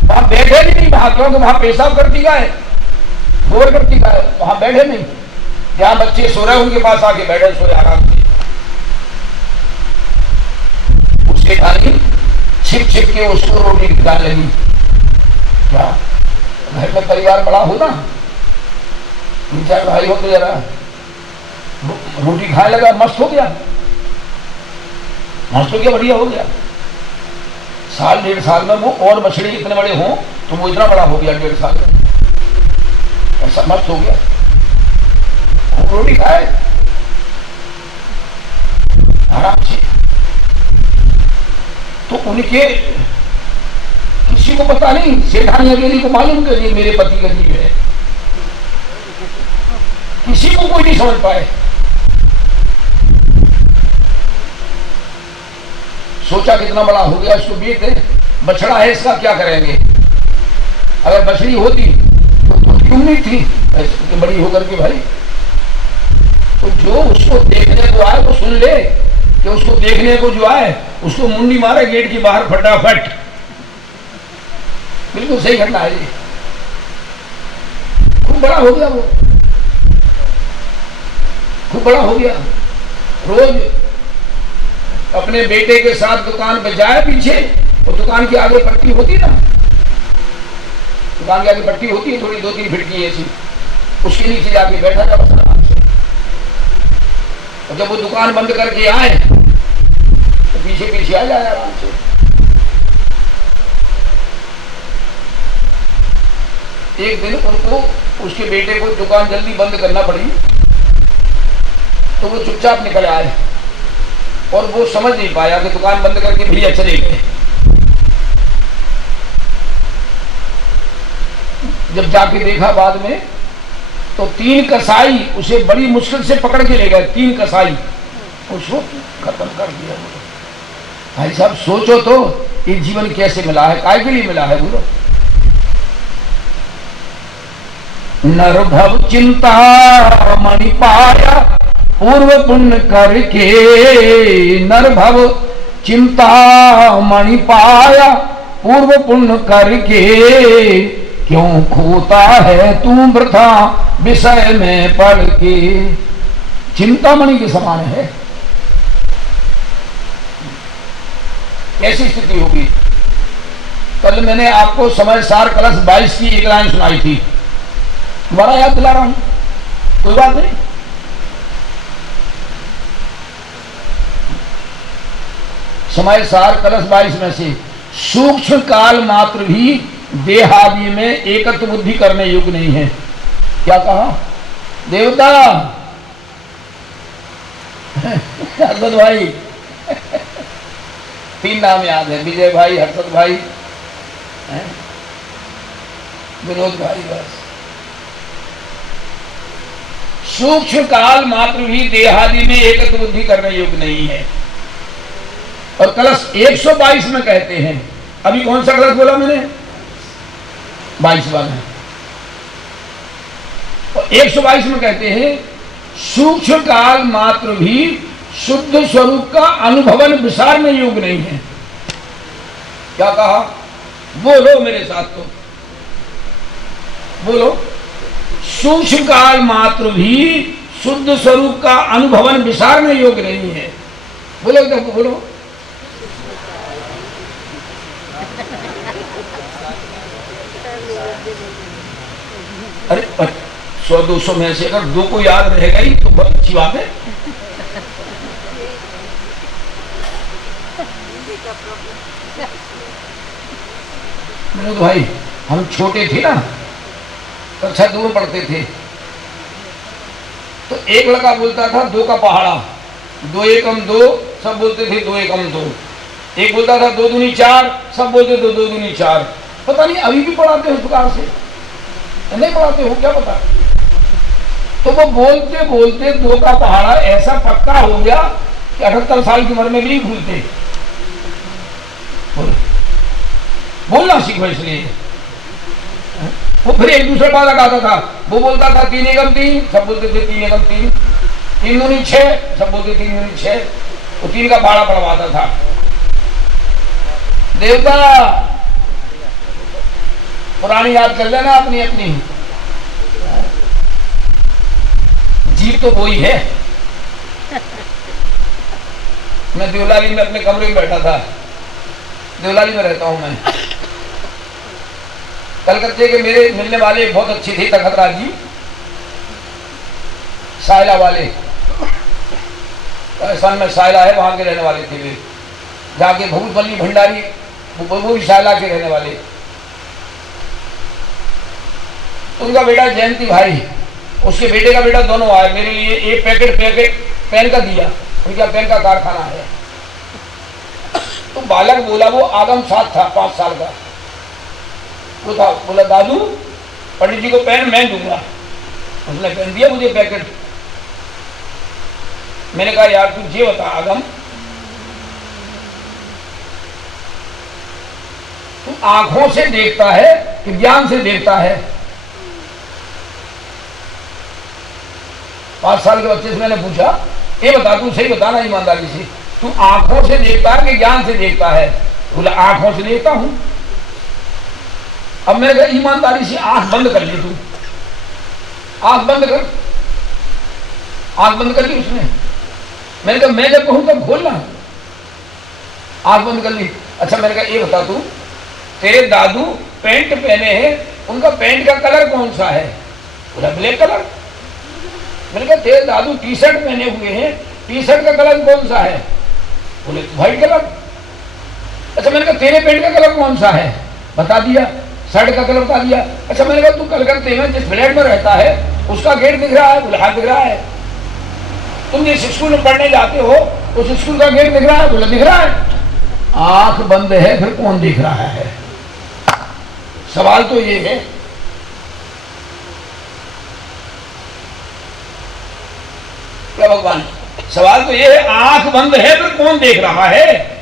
वहां बैठे भी नहीं वहां, क्योंकि वहां पेशाब करती गाय, गोबर करती गाय, वहां बैठे नहीं। जहां बच्चे सो रहे उनके पास आके बैठे, सोए आराम से। उसके खाली छिप छिप के उसको रोटी खिलाने लगी। क्या घर में परिवार बड़ा हो ना, 3-4 भाई हो तो जरा रोटी खाने लगा, मस्त हो गया, मस्त हो गया, बढ़िया हो गया। 1-1.5 साल में वो और मछली इतने बड़े हों तो वो इतना बड़ा हो गया 1.5 साल में, ऐसा मस्त हो गया। वो रोटी खाए आराम से। तो उनके किसी को पता नहीं, सेठानी अकेली को मालूम कि ये मेरे पति का जीव है, किसी को कोई नहीं समझ पाए। सोचा कितना बड़ा हो गया, इसको बेच दे, बछड़ा है इसका क्या करेंगे। अगर बछड़ी होती तो क्यों नहीं थी ऐसे बड़ी होकर के भाई। तो जो उसको देखने को आए वो सुन ले कि उसको देखने को जो आए उसको मुंडी मारे गेट के बाहर फटाफट। बिल्कुल सही घटना है जी। खूब बड़ा हो गया वो, खूब बड़ा हो गया। रोज अपने बेटे के साथ दुकान पे जाए पीछे, और दुकान के आगे पट्टी होती ना, दुकान के आगे पट्टी होती है थोड़ी 2-3 फीट की ऐसी, उसके नीचे जाके बैठा था बस आराम से। और जब वो दुकान बंद करके आए तो पीछे पीछे आ जाए आराम से। एक दिन उनको उसके बेटे को दुकान जल्दी बंद करना पड़ी, तो वो चुपचाप निकल आए और वो समझ नहीं पाया कि दुकान बंद करके भैया चले गए। जब जाके देखा बाद में तो 3 कसाई उसे बड़ी मुश्किल से पकड़ के ले गए, 3 कसाई उसको खत्म कर दिया। भाई साहब सोचो तो ये जीवन कैसे मिला है, काय के लिए मिला है बोलो। नरभव चिंता मणि पाया पूर्व पुण्य करके, नरभव चिंता मणि पाया पूर्व पुण्य करके, क्यों खोता है तू वृथा विषय में पढ़ के। चिंतामणि के समान है। कैसी स्थिति होगी। कल मैंने आपको समय सार कलश 22 की एक लाइन सुनाई थी, दोबारा याद दिला रहा हूं, कोई बात नहीं। समय सार कलश 22 में से सूक्ष्म काल मात्र भी देहादि में एकत्व बुद्धि करने योग्य नहीं है। क्या कहा देवता हर्षद भाई 3 नाम याद है, विजय भाई, हर्षद भाई, विनोद भाई, बस। सूक्ष्म काल मात्र भी देहादि में एकत्व बुद्धि करने योग्य नहीं है। और कलश 122 में कहते हैं, अभी कौन सा कलश बोला मैंने, 22 वाला। और 122 में कहते हैं सूक्ष्म काल मात्र भी शुद्ध स्वरूप का अनुभवन विचार में योग्य नहीं है। क्या कहा, बोलो मेरे साथ तो बोलो। सूक्ष्म काल मात्र भी शुद्ध स्वरूप का अनुभवन विचार में योग्य नहीं है। बोलो क्या, बोलो। अरे 100-200 में से अगर 2 को याद रहेगा ही तो बहुत अच्छी बात है। विनोद भाई हम छोटे थे ना, कक्षा 2 में पढ़ते थे, तो एक लड़का बोलता था 2 का पहाड़ा, 2 एकम 2, सब बोलते थे 2 एकम 2। एक बोलता था 2 दूनी 4, सब बोलते थे 2 दूनी 4। पता नहीं अभी भी पढ़ाते हो इस प्रकार से, नहीं पढ़ाते हो क्या पता। तो वो बोलते बोलते 2 का पहाड़ा ऐसा पक्का हो गया कि 78 साल की उम्र में भी नहीं भूलते। बोलना सीखो इसलिए। वो फिर एक दूसरे बात लगाता था, वो बोलता था 3 एकम 3, सब बोलते थे 3 एकम 3, 3 दूनी 6, सब बोलते 3 दूनी 6, वो 3 का बाड़ा पड़वाता था। देवता पुरानी याद कर लेना अपनी अपनी, जीव तो वही है। मैं देवलाली में अपने कमरे में बैठा था, देवलाली में रहता हूं मैं। कलकत्ते के मेरे मिलने वाले बहुत अच्छे थे, तखतराज जी, सायला वाले, राजस्थान में सायला है, वहां के रहने वाले थे वे। जाके भगवतवल्ली भंडारी, वो भी सायला के रहने वाले। उनका बेटा जयंती भाई, उसके बेटे का बेटा, दोनों आए मेरे लिए, एक पैकेट पेन का दिया, उनका पेन का कारखाना है। तो बालक बोला, वो आदम साथ था 5 साल का, वो था, बोला दादू पंडित जी को पेन मैं दूंगा। उसने पेन दिया मुझे पैकेट। मैंने कहा यार तू ये बता आदम, तू आंखों से देखता है कि ज्ञान से देखता है? 5 साल के बच्चे से मैंने पूछा, ये बता, तू सही बताना ईमानदारी से, तू आंखों से देखता है कि ज्ञान से देखता है? बोला आंखों से देखता हूं। अब मैंने कहा ईमानदारी से आंख बंद कर ली, तू आंख बंद कर। आंख बंद कर ली उसने। मैंने कहा मैं जब कहूं तब खोलना। आंख बंद कर ली। अच्छा मैंने कहा ये बता, तू तेरे दादू पैंट पहने हैं, उनका पैंट का कलर कौन सा है? बोला ब्लैक कलर। मैंने कहा तेरे दादू टी शर्ट पहने हुए हैं, टी शर्ट का कलर कौन सा है? बोले व्हाइट कलर। अच्छा मैंने कहा तेरे पैंट का कलर कौन सा है? बता दिया। शर्ट का कलर बता दिया। अच्छा मैंने कहा तू कलकत्ते में जिस फ्लैट में रहता है उसका गेट दिख रहा है? बोले हाँ दिख रहा है। तुम जिस स्कूल में पढ़ने जाते हो उस स्कूल का गेट दिख रहा है? बोले दिख रहा है। आंख बंद है, फिर कौन दिख रहा है? सवाल तो ये है, क्या भगवान, सवाल तो ये है, आंख बंद है फिर कौन देख रहा है?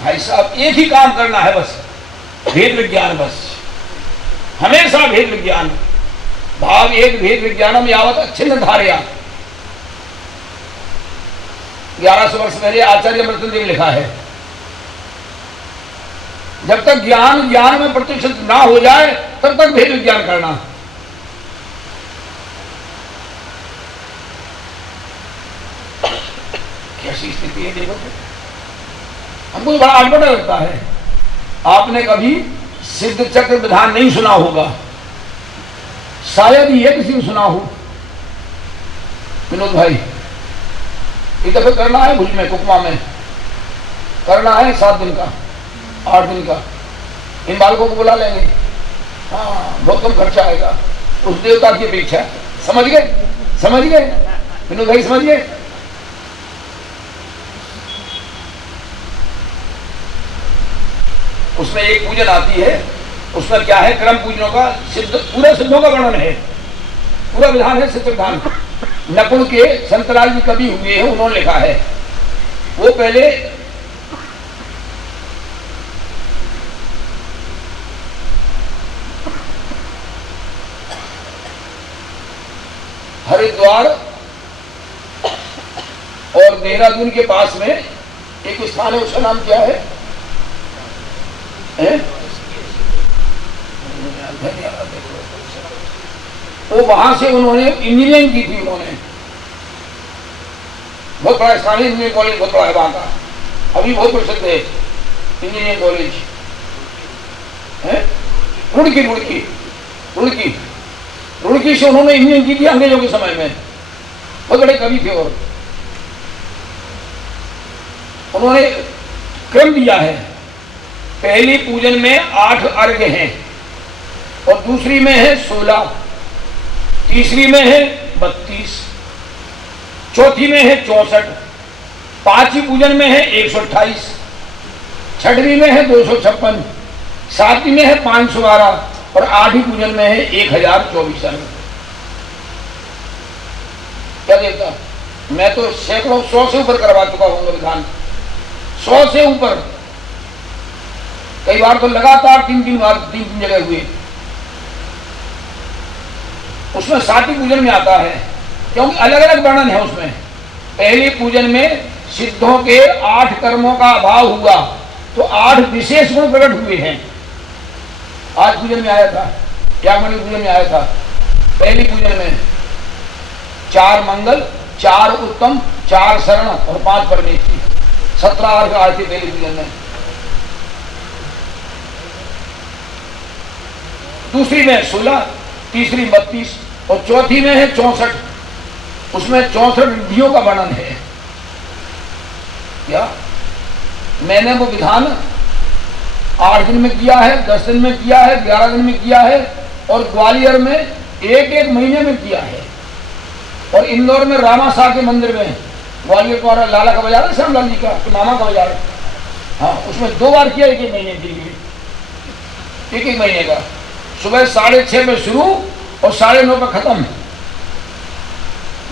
भाई साहब एक ही काम करना है बस, भेद विज्ञान, बस हमेशा भेद विज्ञान। भाव एक भेद विज्ञानम यावत अच्छिन्न धारया। 1100 वर्ष पहले आचार्य मृत्युंजय लिखा है, जब तक ज्ञान में प्रतिष्ठित ना हो जाए तब तक भेद विज्ञान करना। कैसी स्थिति है देखो तो। हमको तो बड़ा अटपटा लगता है। आपने कभी सिद्ध चक्र विधान नहीं सुना होगा, शायद ये किसी ने सुना हो। विनोद भाई एक दफे करना है भुज में, कुकमा में करना है, 7 दिन का 8 दिन का। इन बालकों को बुला लेंगे, हाँ बहुत कम खर्चा आएगा उस देवता की अपेक्षा। समझ गए? समझ गए विनोद भाई? समझ गए? उसमें एक पूजन आती है, उसमें क्या है, क्रम पूजनों का सिद्ध, पूरे सिद्धों का वर्णन है, पूरा विधान है, सिद्ध विधान। नकुल के संतलाल जी कवि हुए हैं, उन्होंने लिखा है। वो पहले हरिद्वार और देहरादून के पास में एक स्थान है, उसका नाम क्या है? वो वहां से उन्होंने इंजीनियरिंग की थी। उन्होंने बहुत बड़ा स्थानीय इंजीनियरिंग कॉलेज बहुत बड़ा है वहां का, अभी बहुत प्रसिद्ध है इंजीनियरिंग कॉलेज है। रुड़की से उन्होंने इंजीनियरिंग की थी अंग्रेजों के समय में। बहुत बड़े कवि थे और उन्होंने क्रम दिया है। पहली पूजन में 8 अर्घ्य हैं और दूसरी में है 16, तीसरी में है 32, चौथी में है 64, पांचवी पूजन में है 128, छठवीं में है 256, सातवीं में है 512 और 8वीं पूजन में है 1024 अर्घ्य। क्या देवता मैं तो सैकड़ों 100 से ऊपर करवा चुका हूँ विधान, 100 से ऊपर। कई बार तो लगातार 3-3 बार 3-3 जगह हुए। उसमें साथी पूजन में आता है, क्योंकि अलग अलग वर्णन है उसमें। पहले पूजन में सिद्धों के 8 कर्मों का अभाव हुआ, तो 8 विशेष गुण प्रकट हुए हैं। आज पूजन में आया था, यागमणि पूजन में आया था। पहली पूजन में 4 मंगल, 4 उत्तम, 4 शरण और 5 परमेश्वरी, 17 अर्घ आए थे पहली पूजन में। दूसरी में 16, तीसरी 32 और चौथी में है 64। उसमें 64 रिद्धियों का वर्णन है। क्या मैंने वो विधान 8 दिन में किया है, 10 दिन में किया है, 11 दिन में किया है, और ग्वालियर में 1-1 महीने में किया है, और इंदौर में रामाशाह के मंदिर में, ग्वालियर को लाला का बाजार है, श्यामलाल जी का तो मामा का बाजार है, हाँ, उसमें 2 बार किया 1-1 महीने के लिए, 1-1 महीने का। सुबह 6:30 में शुरू और 9:30 पर खत्म।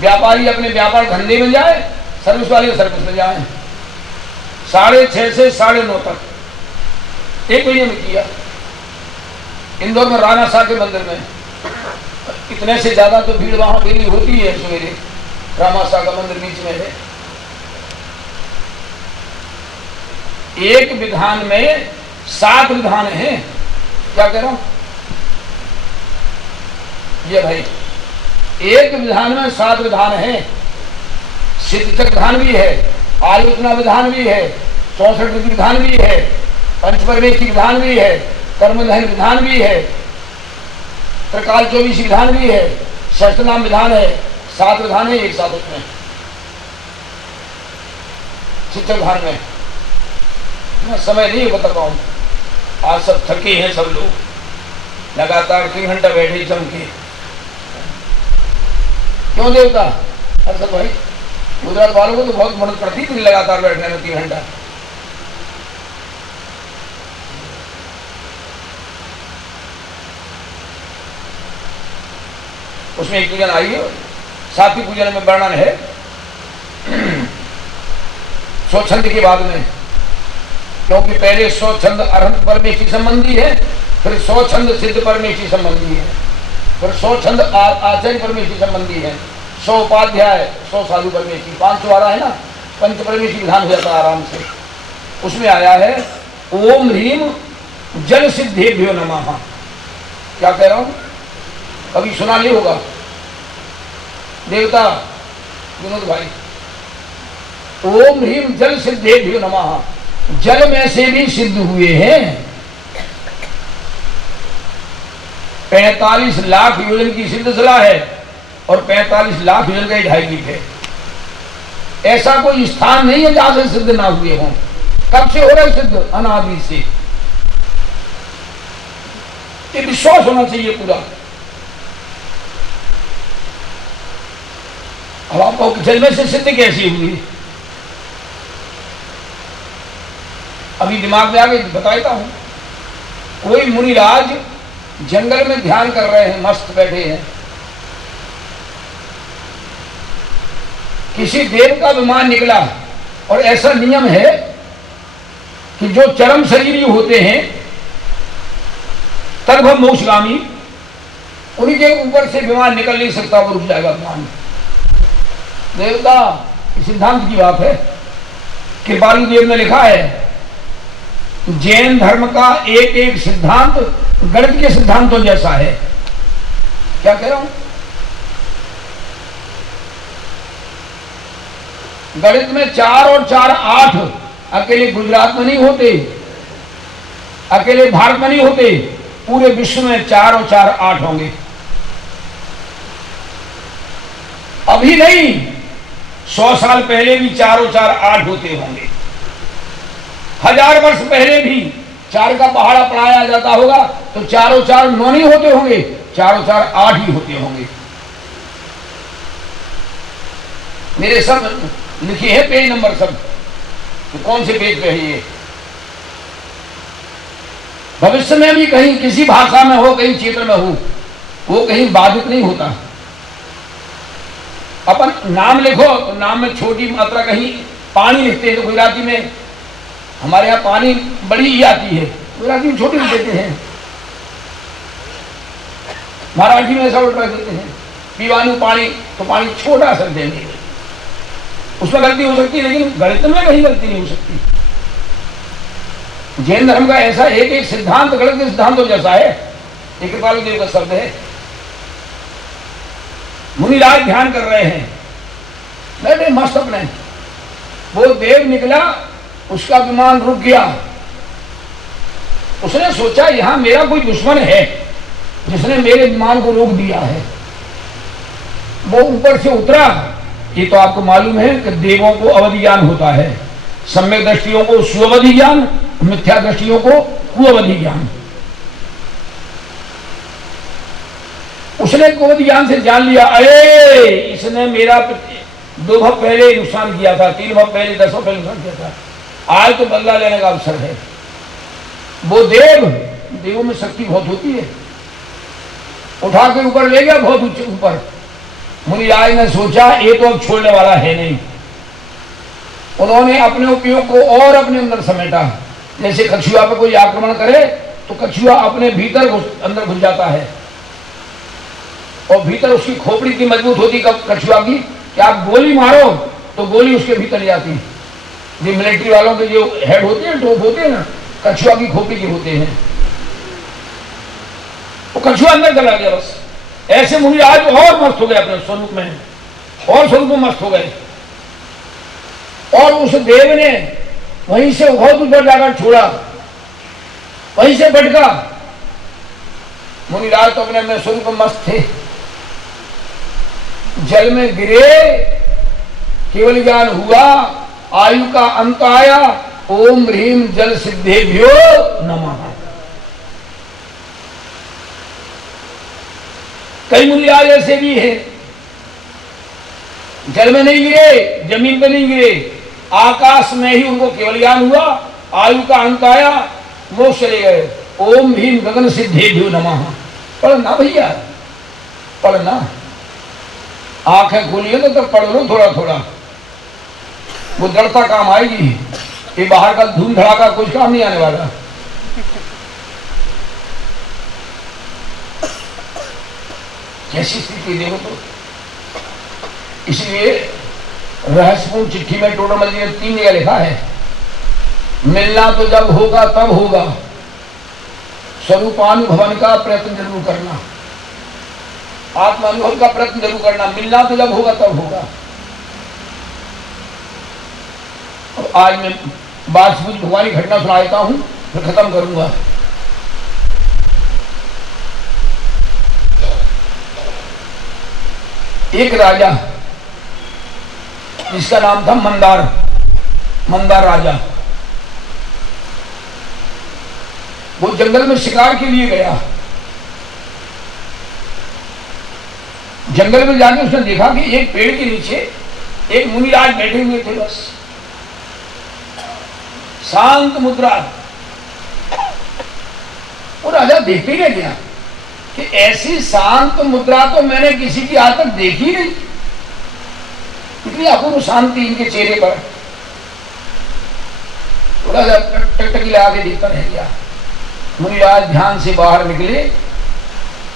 व्यापारी अपने व्यापार धंधे में जाए, सर्विस वाले सर्विस में जाए। 6:30 से 9:30 तक 1 महीने में किया, इंदौर में राणा शाह के मंदिर में। इतने से ज्यादा तो भीड़ वहां डेली होती है सवेरे, रामा शाह का मंदिर बीच में है। एक विधान में 7 विधान हैं। क्या कह रहा हूं ये भाई, एक विधान में 7 विधान हैं। सिद्धचक विधान भी है, आलोचना विधान भी है, 64 विधान भी है, पंचपरमेश्वरी विधान भी है, कर्मधान विधान भी है, त्रिकाल 24 विधान भी है, सहस्त्रनाम विधान है। 7 विधान है एक साथ उसमें, शिक्षक विधान में। मैं समय नहीं बता पाऊं, आज सब थके हैं सब लोग, लगातार 3 घंटा बैठे चमके। क्यों देवता अरशद भाई, गुजरात वालों को तो बहुत मदद पड़ती थी लगातार बैठने में 3 घंटा। उसमें एक पूजन आई है, 7वीं पूजन में वर्णन है स्वच्छंद के बाद में, क्योंकि पहले स्वच्छंद अरहंत परमेश्वरी संबंधी है, फिर स्वच्छंद सिद्ध परमेश्वरी संबंधी है, फिर स्वच्छंद आचार्य परमेश्वरी संबंधी है, 100 उपाध्याय 100 साधु परमेश्वरी, 500 आ रहा है ना, पंच परमेश्वरी विधान हो जाता है आराम से। उसमें आया है ओम ह्रीम जल सिद्धेभ्यो नमः। क्या कह रहा हूं, कभी सुना नहीं होगा देवता विनोद भाई। ओम ह्रीम जल सिद्धेभ्यो नमः, जल में से भी सिद्ध हुए हैं। 45 लाख योजन की सिद्धशिला है, और 45 लाख योजन का 2.5 फीट है। ऐसा कोई स्थान नहीं है जहां से सिद्ध ना हुए हों। कब से हो रहे सिद्ध? अनादि से। ये विश्वास होना चाहिए पूरा। अब आपको जल में से सिद्ध कैसी हुई, अभी दिमाग में आ गई, बताता हूं। कोई मुनिराज जंगल में ध्यान कर रहे हैं, मस्त बैठे हैं, किसी देव का विमान निकला, और ऐसा नियम है कि जो चरम शरीरी होते हैं तर्भ मोक्षगामी, उन्हीं के ऊपर से विमान निकल नहीं सकता, वो रुक जाएगा विमान। देवता सिद्धांत की बात है कि बालूदेव ने लिखा है, जैन धर्म का एक एक सिद्धांत गणित के सिद्धांतों जैसा है। क्या कह रहा हूं, गणित में 4 और 4 8 अकेले गुजरात में नहीं होते, अकेले भारत में नहीं होते, पूरे विश्व में 4 और 4 8 होंगे। अभी नहीं, 100 साल पहले भी 4 और 4 8 होते होंगे। 1000 वर्ष पहले भी 4 का पहाड़ा पढ़ाया जाता होगा तो 4 और 4 9 नहीं होते होंगे, 4 और 4 8 ही होते होंगे। मेरे सब लिखे हैं पेज नंबर सब, तो कौन से पेज पे है ये। भविष्य में भी कहीं किसी भाषा में हो, कहीं क्षेत्र में हो, वो कहीं बाधित नहीं होता। अपन नाम लिखो तो नाम में छोटी मात्रा कहीं पानी लिखते हैं तो गुजराती में, हमारे यहाँ पानी बड़ी ही आती है, गुजराती में छोटी लिख देते हैं, मराठी में ऐसा उल्टा देते हैं, पीवानु पानी तो पानी छोटा सा देंगे, उसमें गलती हो सकती है लेकिन गणित में कहीं गलती नहीं हो सकती। जैन धर्म का ऐसा एक एक सिद्धांत गणित के सिद्धांतों जैसा है, एक कृपालु देव का शब्द है। मुनिराज ध्यान कर रहे हैं, बैठे मस्त अपने, वो देव निकला, उसका विमान रुक गया, उसने सोचा यहां मेरा कोई दुश्मन है जिसने मेरे विमान को रोक दिया है। वो ऊपर से उतरा, ये तो आपको मालूम है कि देवों को अवधि ज्ञान होता है, सम्यक दृष्टियों को सुअवधि ज्ञान, मिथ्या दृष्टियों को कुअवधि ज्ञान। उसने कुअवधि ज्ञान से जान लिया, अरे इसने मेरा 2 भाव पहले नुकसान किया था, 3 भाव पहले, 10 भाव पहले नुकसान किया था, आज तो बदला लेने का अवसर है। वो देवों में शक्ति बहुत होती है, उठा के ऊपर ले गया, बहुत ऊंचे ऊपर। मुनिराज ने सोचा ये तो अब छोड़ने वाला है नहीं, उन्होंने अपने उपयोग को और अपने अंदर समेटा। जैसे कछुआ पर कोई आक्रमण करे तो कछुआ अपने भीतर अंदर घुस जाता है, और भीतर उसकी खोपड़ी इतनी मजबूत होती कछुआ की कि आप गोली मारो तो गोली उसके भीतर जाती। जो मिलिट्री वालों के जो हेड होते हैं, टोप होते हैं ना, कछुआ की खोपड़ी के होते हैं, वो कछुआ अंदर चला गया। बस ऐसे मुनिराज और मस्त हो गए अपने स्वरूप में, और स्वरूप में मस्त हो गए। और उस देव ने वहीं से बहुत ऊपर जाकर छोड़ा, वहीं से भटका। मुनिराज तो अपने स्वरूप में मस्त थे, जल में गिरे, केवल ज्ञान हुआ, आयु का अंत आया, ओम ह्रीम जल सिद्धेभ्यो नमः। कई मुनिराज ऐसे भी हैं, जल में नहीं गिरे, जमीन पे नहीं गिरे, आकाश में ही उनको केवल ज्ञान हुआ, आयु का अंत आया, मोक्ष चले गए। ओम भीम गगन सिद्धेभ्यो नमः। पढ़ना भैया, पढ़ना, आंखें खोलिए तो तब पढ़ लो थोड़ा थोड़ा, वो दृढ़ता काम आएगी। ये बाहर का धूम धड़ाका कुछ काम नहीं आने वाला। कैसी स्थिति देखो तो। इसलिए रहस्यपूर्ण चिट्ठी में टोडरमल जी ने 3 जगह लिखा है, मिलना तो जब होगा तब होगा, स्वरूपानुभवन का प्रयत्न जरूर करना, आत्मानुभव का प्रयत्न जरूर करना, मिलना तो जब होगा तब होगा। और आज मैं बासुरी भगवान की घटना सुना देता हूं, फिर खत्म करूंगा। एक राजा जिसका नाम था मंदार राजा, वो जंगल में शिकार के लिए गया। जंगल में जाके उसने देखा कि एक पेड़ के नीचे एक मुनिराज बैठे हुए थे, बस शांत मुद्रा। वो राजा देखते ही रह गया कि ऐसी शांत मुद्रा तो मैंने किसी की आज तक देखी नहीं, इतनी अपूर्व शांति इनके चेहरे पर। तो राजा टकटकी लगा के देखता रह गया। मुनिराज ध्यान से बाहर निकले,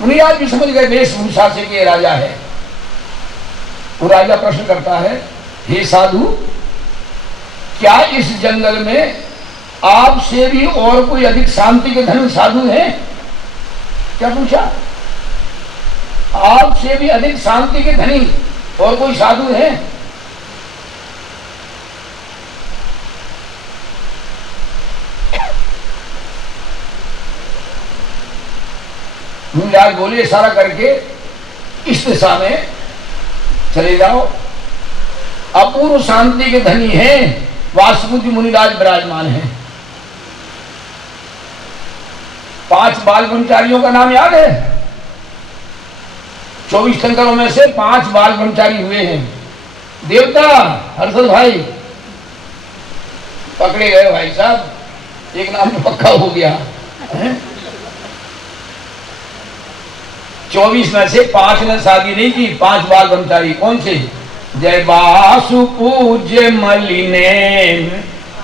मुनिराज भी समझ गए वेशभूषा से कि राजा है। वो राजा प्रश्न करता है, हे साधु, क्या इस जंगल में आपसे भी और कोई अधिक शांति के धनी साधु हैं? क्या पूछा? आपसे भी अधिक शांति के धनी और कोई साधु हैं? मुनिराज बोले, इशारा करके इस दिशा में चले जाओ, अपूर्व शांति के धनी हैं वासुदेव मुनिराज विराजमान हैं। 5 बाल ब्रह्मचारियों का नाम याद है? 24 शंकरों में से 5 बाल ब्रह्मचारी हुए हैं। देवता हर्षद भाई पकड़े गए भाई साहब, एक नाम तो पक्का हो गया है? 24 में से 5 ने शादी नहीं की, 5 बाल ब्रह्मचारी। कौन से? जय वासु पूज्य मलिनेन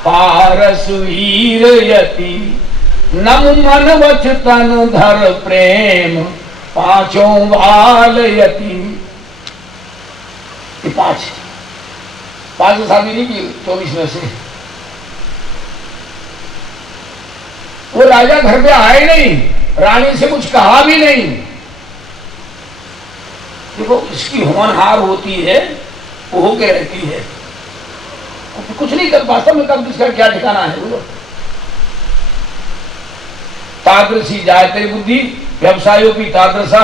पारस वीर यति नम मन वच तन धर प्रेम पांचों वाल यति। पांच शादी नहीं की 24 में से। वो राजा घर पे आए नहीं, रानी से कुछ कहा भी नहीं। देखो इसकी होनहार होती है, वो होके रहती है, कुछ नहीं कर वास्तव में कब किसका क्या ठिकाना है बोलो। तादृशी जाए तेरी बुद्धि व्यवसायों की तादृशा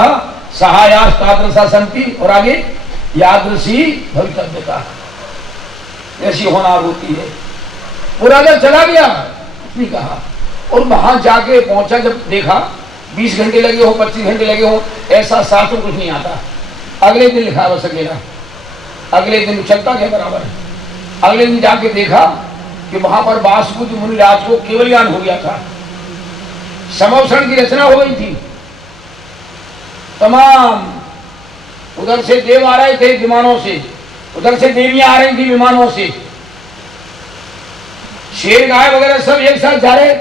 सहायास तादृशा संति, और आगे यादृशी भवितव्यता, ऐसी होनहार होती है। वो राजा चला गया, कुछ नहीं कहा, और वहां जाके पहुंचा, जब देखा 20 घंटे लगे हो 25 घंटे लगे हो, ऐसा शास्त्र कुछ नहीं आता। अगले दिन लिखा बस अकेला, अगले दिन चलता क्या बराबर। अगले दिन जाके देखा कि वहां पर वासुदेव मुनिराज को केवल ज्ञान हो गया था, समवसरण की रचना हो गई थी तमाम। उधर से देव आ रहे थे विमानों से, उधर से देवियां आ रही थी विमानों से, शेर गाय वगैरह सब एक साथ जा रहे,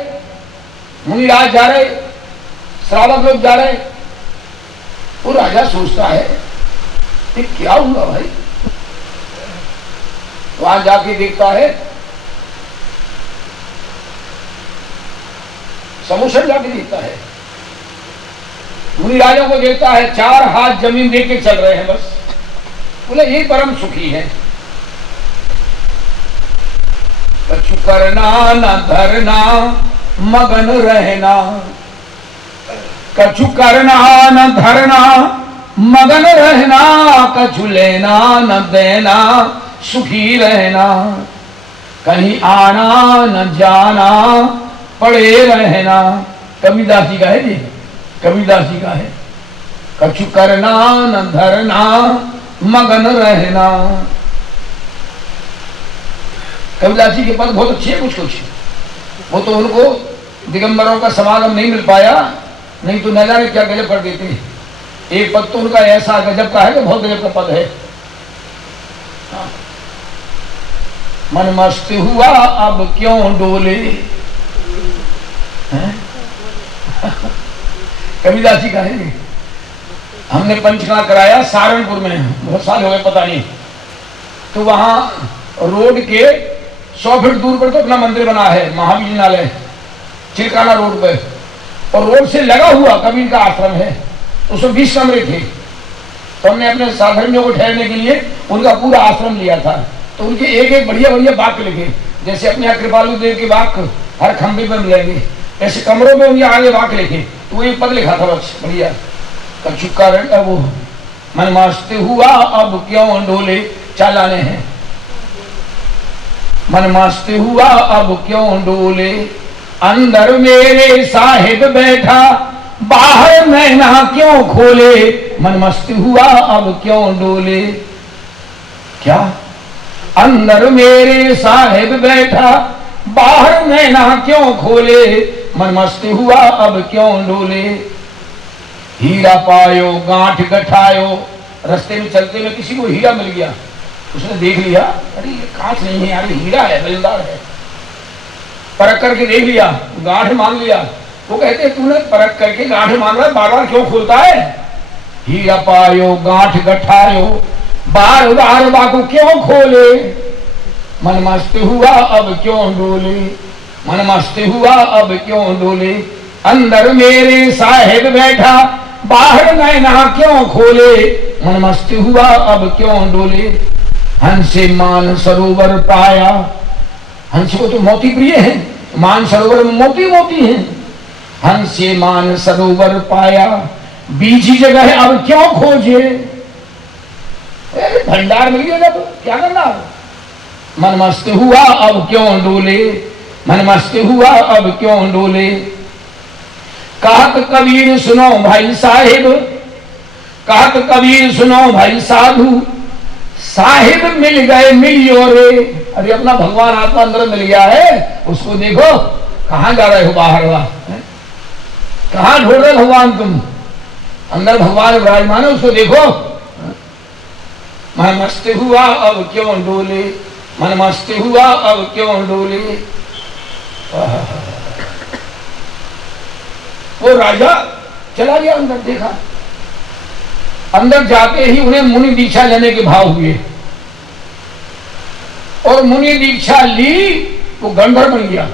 मुनिराज जा रहे, श्रावक लोग जा रहे। वो राजा सोचता है ये क्या हुआ भाई। वहां जाके देखता है, समोसन जाके देखता है, मुनिराजों को देखता है 4 हाथ जमीन दे के चल रहे हैं बस। बोले ये परम सुखी है। कछु करना न धरना मगन रहना, कछु करना न धरना मगन रहना, कछु लेना न देना सुखी रहना, कहीं आना न जाना पड़े रहना। कबीरदास जी का है जी, कबीरदास जी का है। कछु करना न धरना मगन रहना। कबीरदास जी के पद बहुत अच्छे हैं, कुछ वो तो उनको दिगंबरों का समागम नहीं मिल पाया, नहीं तो न जाने क्या गजब कर देते। एक पद तो उनका ऐसा गजब का है कि बहुत गजब का पद है। मन मस्त हुआ अब क्यों डोले। कबीरदास जी का है। हमने पंचकला कराया सहारनपुर में, बहुत साल हो गए पता नहीं। तो वहां रोड के 100 फीट दूर पर तो अपना मंदिर बना है, महाविद्यालय चिरकाना रोड पे, और रोड से लगा हुआ कबीर का आश्रम है। उसमें 20 कमरे थे। तो हमने अपने साधर्मियों को ठहरने के लिए उनका पूरा आश्रम लिया था। तो उनके एक एक बढ़िया बढ़िया वाक्य लिखे, जैसे अपने यहाँ कृपालु देव के वाक्य हर खंभे पर मिलेंगे, ऐसे कमरों में उनके आगे वाक्य लिखे। तो वो एक पद लिखा था बस बढ़िया। कछु कारण वो मन मस्त हुआ अब क्यों डोले, चालाने हैं। मन मस्त हुआ अब क्यों डोले, अंदर मेरे साहिब बैठा बाहर नैना क्यों खोले। मन मस्त हुआ अब क्यों डोले। क्या? अंदर मेरे साहिब बैठा बाहर नैना क्यों खोले। मन मस्त हुआ अब क्यों डोले। हीरा पायो गांठ गठायो, रास्ते में चलते में किसी को हीरा मिल गया, उसने देख लिया, अरे ये कांच नहीं है यार, हीरा है, दिलदार है। परख करके देख लिया, गांठ मांग लिया। वो कहते तूने परख करके गांठ मांग रहा है, बार बार क्यों खोलता है। हीरा पायो गांठ गठायो बार बार बाको क्यों खोले। मन मस्त हुआ अब क्यों डोले। मन मस्त हुआ अब क्यों डोले। अंदर मेरे साहिब बैठा बाहर नैना क्यों खोले। मन मस्त हुआ अब क्यों डोले। हंसे मान सरोवर पाया, हंस को तो मोती प्रिय है, मान सरोवर में मोती मोती है। हंसे मान सरोवर पाया बीजी जगह अब क्यों खोजे। भंडार मिल गया तो क्या करना। मन मस्त हुआ अब क्यों डोले। मन मस्त हुआ अब क्यों डोले। कहत कबीर सुनो भाई साहिब, कहत कबीर सुनो भाई साधु, साहिब मिल गए मिलियो रे। अरे अपना भगवान आत्मा अंदर मिल गया है, उसको देखो। कहां जा रहे हो बाहर वाह, कहां ढूंढ रहे भगवान तुम। अंदर भगवान विराजमान है, उसको देखो। मन मस्त हुआ अब क्यों डोले, मन मस्त हुआ अब क्यों डोले। वो राजा चला गया अंदर, देखा अंदर जाते ही उन्हें मुनि दीक्षा लेने के भाव हुए और मुनि दीक्षा ली, वो गंधर्व बन गया।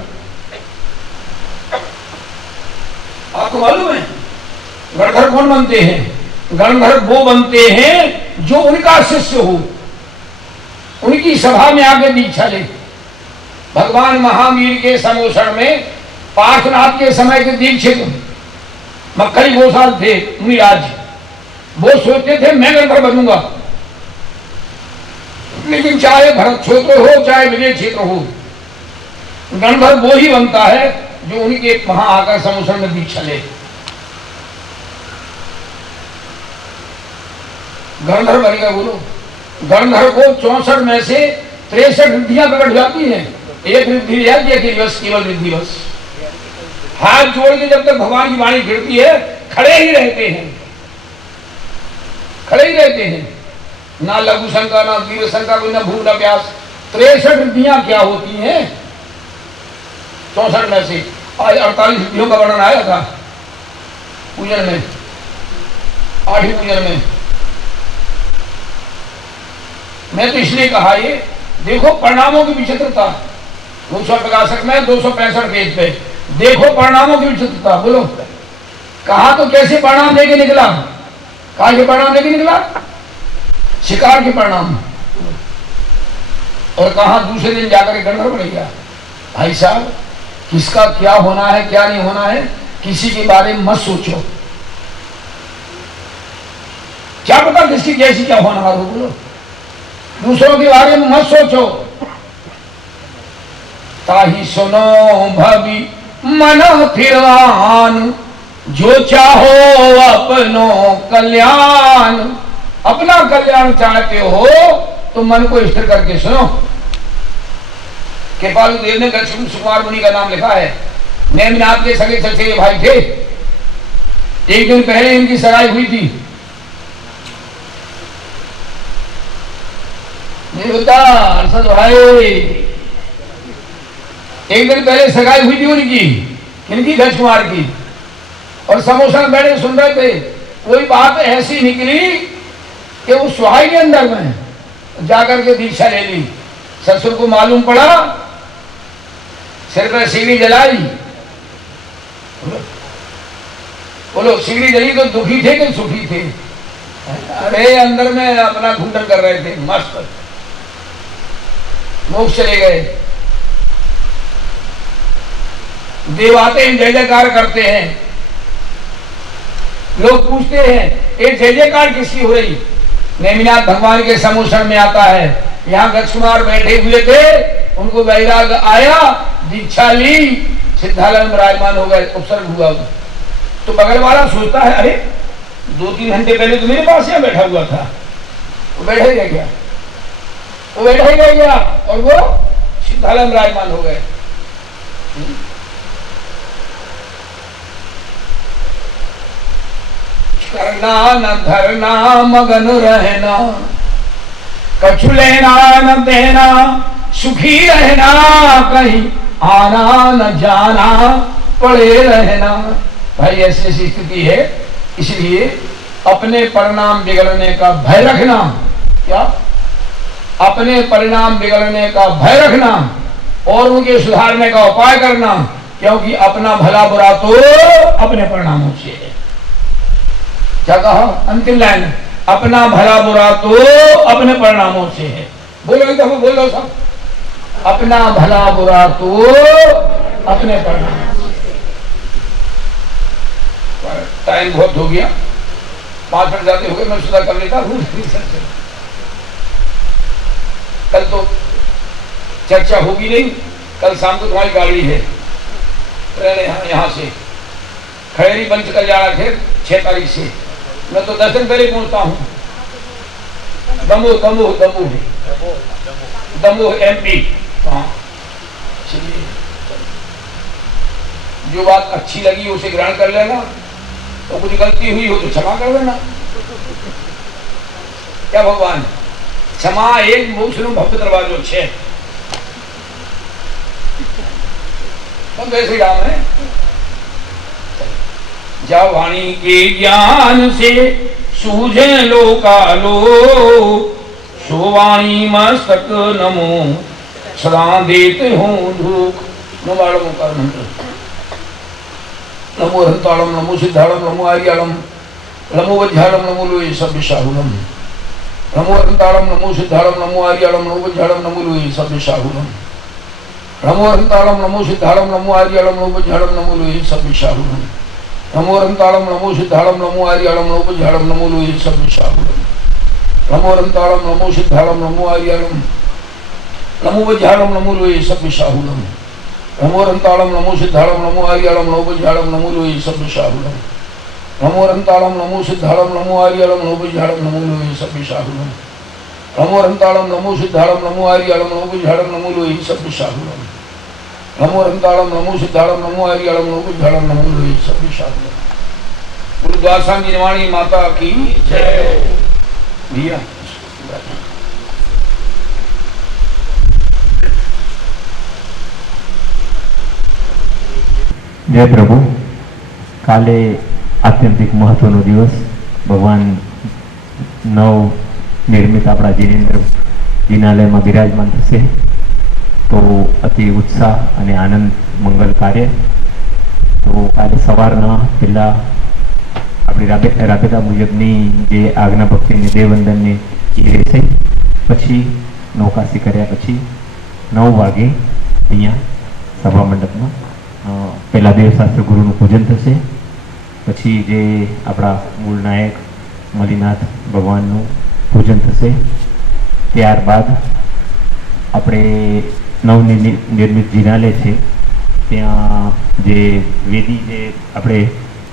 आपको मालूम है गंधर्व कौन बनते हैं? गंधर्व वो बनते हैं जो उनका शिष्य हो, उनकी सभा में आके दीक्षा ले। भगवान महावीर के समोषण में पार्श्वनाथ के समय के दीक्षित मक्खरी गोसाल थे मुनिराज, वो सोचते थे मैं गंधर्व बनूंगा, लेकिन चाहे भरत क्षेत्र हो चाहे विजय क्षेत्र हो, गंधर्व वो ही बनता है जो उनके वहां आकर समोषण में दीक्षा ले। गंधर्व बनेगा। बोलो, गंधर्व को 64 में से 63 रिद्धियां प्रकट जाती हैं। एक रिद्धि है केवल रिद्धि बस, हाथ जोड़ के जब तक भगवान की वाणी गिरती है खड़े ही रहते हैं, खड़े ही रहते हैं। ना लघु शंका, ना दीर्घ शंका, ना भूख, ना प्यास। 63 रिद्धियां क्या होती हैं? 64 में से आज 48 रिद्धियों का वर्णन आया था पूजन में, 8वीं पूजन में। मैं तो इसलिए कहा ये देखो परिणामों की विचित्रता। दूसरा प्रकाशक में 265 पेज पे देखो परिणामों की विचित्रता। बोलो, कहा तो कैसे परिणाम देके निकला? कहा के परिणाम देके निकला? शिकार के परिणाम। और कहा दूसरे दिन जाकर गंधर्व बन गया। भाई साहब, किसका क्या होना है क्या नहीं होना है किसी के बारे में मत सोचो। क्या पता किसकी कैसी क्या होना है। बोलो, दूसरों के बारे में मत सोचो। ताही सुनो भवि मन फिरवान, जो चाहो अपनो कल्याण। अपना कल्याण चाहते हो तो मन को स्थिर करके सुनो। कृपालु देव ने गच्छम सुकुमार मुनि का नाम लिखा है। नेमिनाथ के सगे चचेरे भाई थे। एक दिन पहले इनकी सगाई हुई थी। अरशद भाई, एक दिन पहले सगाई हुई थी उनकी, इनकी गज कुमार की, और समोसा में बैठे सुन रहे थे। कोई बात ऐसी निकली कि वो सुहाई के अंदर में जाकर के दीक्षा ले ली। ससुर को मालूम पड़ा, सिर पर सीढ़ी जलाई। बोलो, सीढ़ी जली तो दुखी थे कि सुखी थे? अरे अंदर में अपना घुंटन कर रहे थे, मस्त मोक्ष चले गए। देव आते हैं, जय जयकार करते हैं। लोग पूछते हैं ये जय जयकार किसकी हो रही? नेमिनाथ भगवान के समोषण में आता है। यहाँ गजकुमार बैठे हुए थे, उनको वैराग आया, दीक्षा ली, सिद्धालय में विराजमान हो गए, उपसर्ग हुआ। तो बगल वाला सोचता है अरे 2-3 घंटे पहले तो मेरे पास यहाँ बैठा हुआ था, वो बैठा ही रह गया, वो बैठा ही रह गया, और वो सिद्धालय में विराजमान हो गए। करना न धरना मगन रहना, कछु लेना न देना, सुखी रहना, कहीं आना न जाना, पड़े रहना। भाई ऐसी स्थिति है, इसलिए अपने परिणाम बिगड़ने का भय रखना। क्या? अपने परिणाम बिगड़ने का भय रखना और उनके सुधारने का उपाय करना, क्योंकि अपना भला बुरा तो अपने परिणामों से है। क्या कहा? अंतिम लाइन, अपना भला बुरा तो अपने परिणामों से है। बोलो एक दफा, बोलो सब, अपना भला बुरा तो अपने परिणामों से। टाइम बहुत हो गया, 5 मिनट ज्यादा हो गए, मैं सुधार कर लेता हूँ। कल तो चर्चा होगी नहीं, कल शाम को तुम्हारी गाड़ी है ट्रेन यहाँ से खैरी बंच कल्याण थे 6 तारीख से। मैं तो 10 दिन पहले पहुंचता हूँ। दमोह MP। हाँ, चलिए, जो बात अच्छी लगी उसे ग्रहण कर लेना, तो कुछ गलती हुई हो तो क्षमा कर देना। क्या भगवान, क्षमा एक मोक्षનો ભવ્ય દરવાજો છે. तो कैसे राम है जा वाणी के ज्ञान से सूझे लोकालो सो वाणी मस्तक नमो सदा देते हो धूप नवाड़म का मंत्र नमो हंताड़म नमो सिद्धाड़म नमो आर्याड़म नमो वज्राड़म नमो लोये सब विशाहुलम नमो हंताड़म नमो सिद्धाड़म नमो आर्याड़म नमो वज्राड़म नमो लोये सब विशाहुलम नमो हंताड़म नमो सिद्धाड़म नमो आर्याड़म नमो वज्राड़म नमो लोये सब विशाहुलम नमो हंताड़म नमो सिद्धाड़म नमो आर्याड़म नमो वज्राड़म नमो लोये सब विशाहुलम नमो हंताड़म नमो सिद्धाड़म नमो आर्याड़म नमो वज्राड़म नमो लोये सब विशाहुलम नमो हंताड़म नमो सिद्धाड़म नमो आर्याड़म नमो वज्राड़म नमो लोये सब विशाहुलम नमो हंताड़म नमो सिद्धाड़म नमो आर्याड़म नमो वज्राड़म नमो लोये सब विशाहुलम नमो हंताड़म नमो सिद्धाड़म नमो आर्याड़म नमो वज्राड़म नमो लोये सब विशाहुलम नमो हंताड़म नमो सिद्धाड़म नमो आर्याड़म नमो वज्राड़म नमो लोये सब विशाहुलम। गुरु द्वासांगी वाणी माता की जय। भैया जय प्रभु। काले आत्यंतिक महत्वनो दिवस भगवान नव निर्मित अपना जिनेन्द्र जिनालय में विराजमान थशे तो अति उत्साह और आनंद मंगल कार्य। तो काले सवारना पहला अपनी राबेता मुजबनी जे आज्ञा भक्ति ने देववंदन ने रहेशे पछी नौकासी कर्या पछी 9 वागे अहींया सभा मंडप में पहला देवशास्त्र गुरुનું પૂજન થશે પછી જે આપણા મૂળ નાયક મલિનાથ ભગવાનનું પૂજન થશે ત્યારબાદ આપણે નવનિર્મિત જિનાલય છે ત્યાં જે વેદી જે આપણે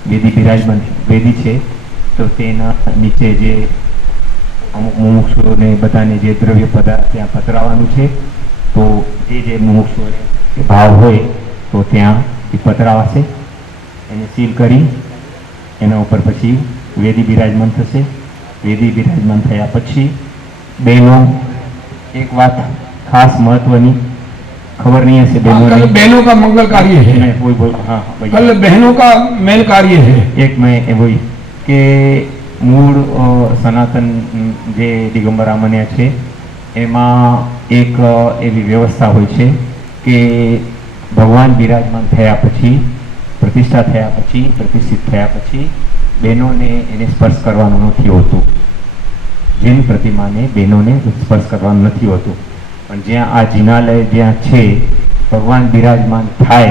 વેદી બિરાજમાન વેદી છે તો તેના નીચે જે અમુક મુમુક્ષુઓને બધાને જે દ્રવ્ય પદાર્થ ત્યાં પધરાવવાનું છે તો જે મુમુક્ષુઓને ભાવ હોય तो त्या पतरावासे एने सील करी एना उपर पछी वेदी बिराजमान थशे। वेदी बिराजमान थया पछी बहनों एक बात खास महत्वनी खबर नहीं है कल बहनों का मंगल कार्य है। हाँ कल बहनों का मेल कार्य है। एक मैं वही के मूल सनातन जे दिगंबरा मन्या छे एमा एक एवी व्यवस्था होय छे के भगवान विराजमान थया पछी प्रतिष्ठा थया पछी प्रतिष्ठित थया पछी बहनों ने एने स्पर्श करवानुं नथी होतुं। जेनी प्रतिमा ने बहनों ने स्पर्श करवानुं नथी होतुं पण ज्यां आ जिनालय ज्यां छे भगवान विराजमान थाय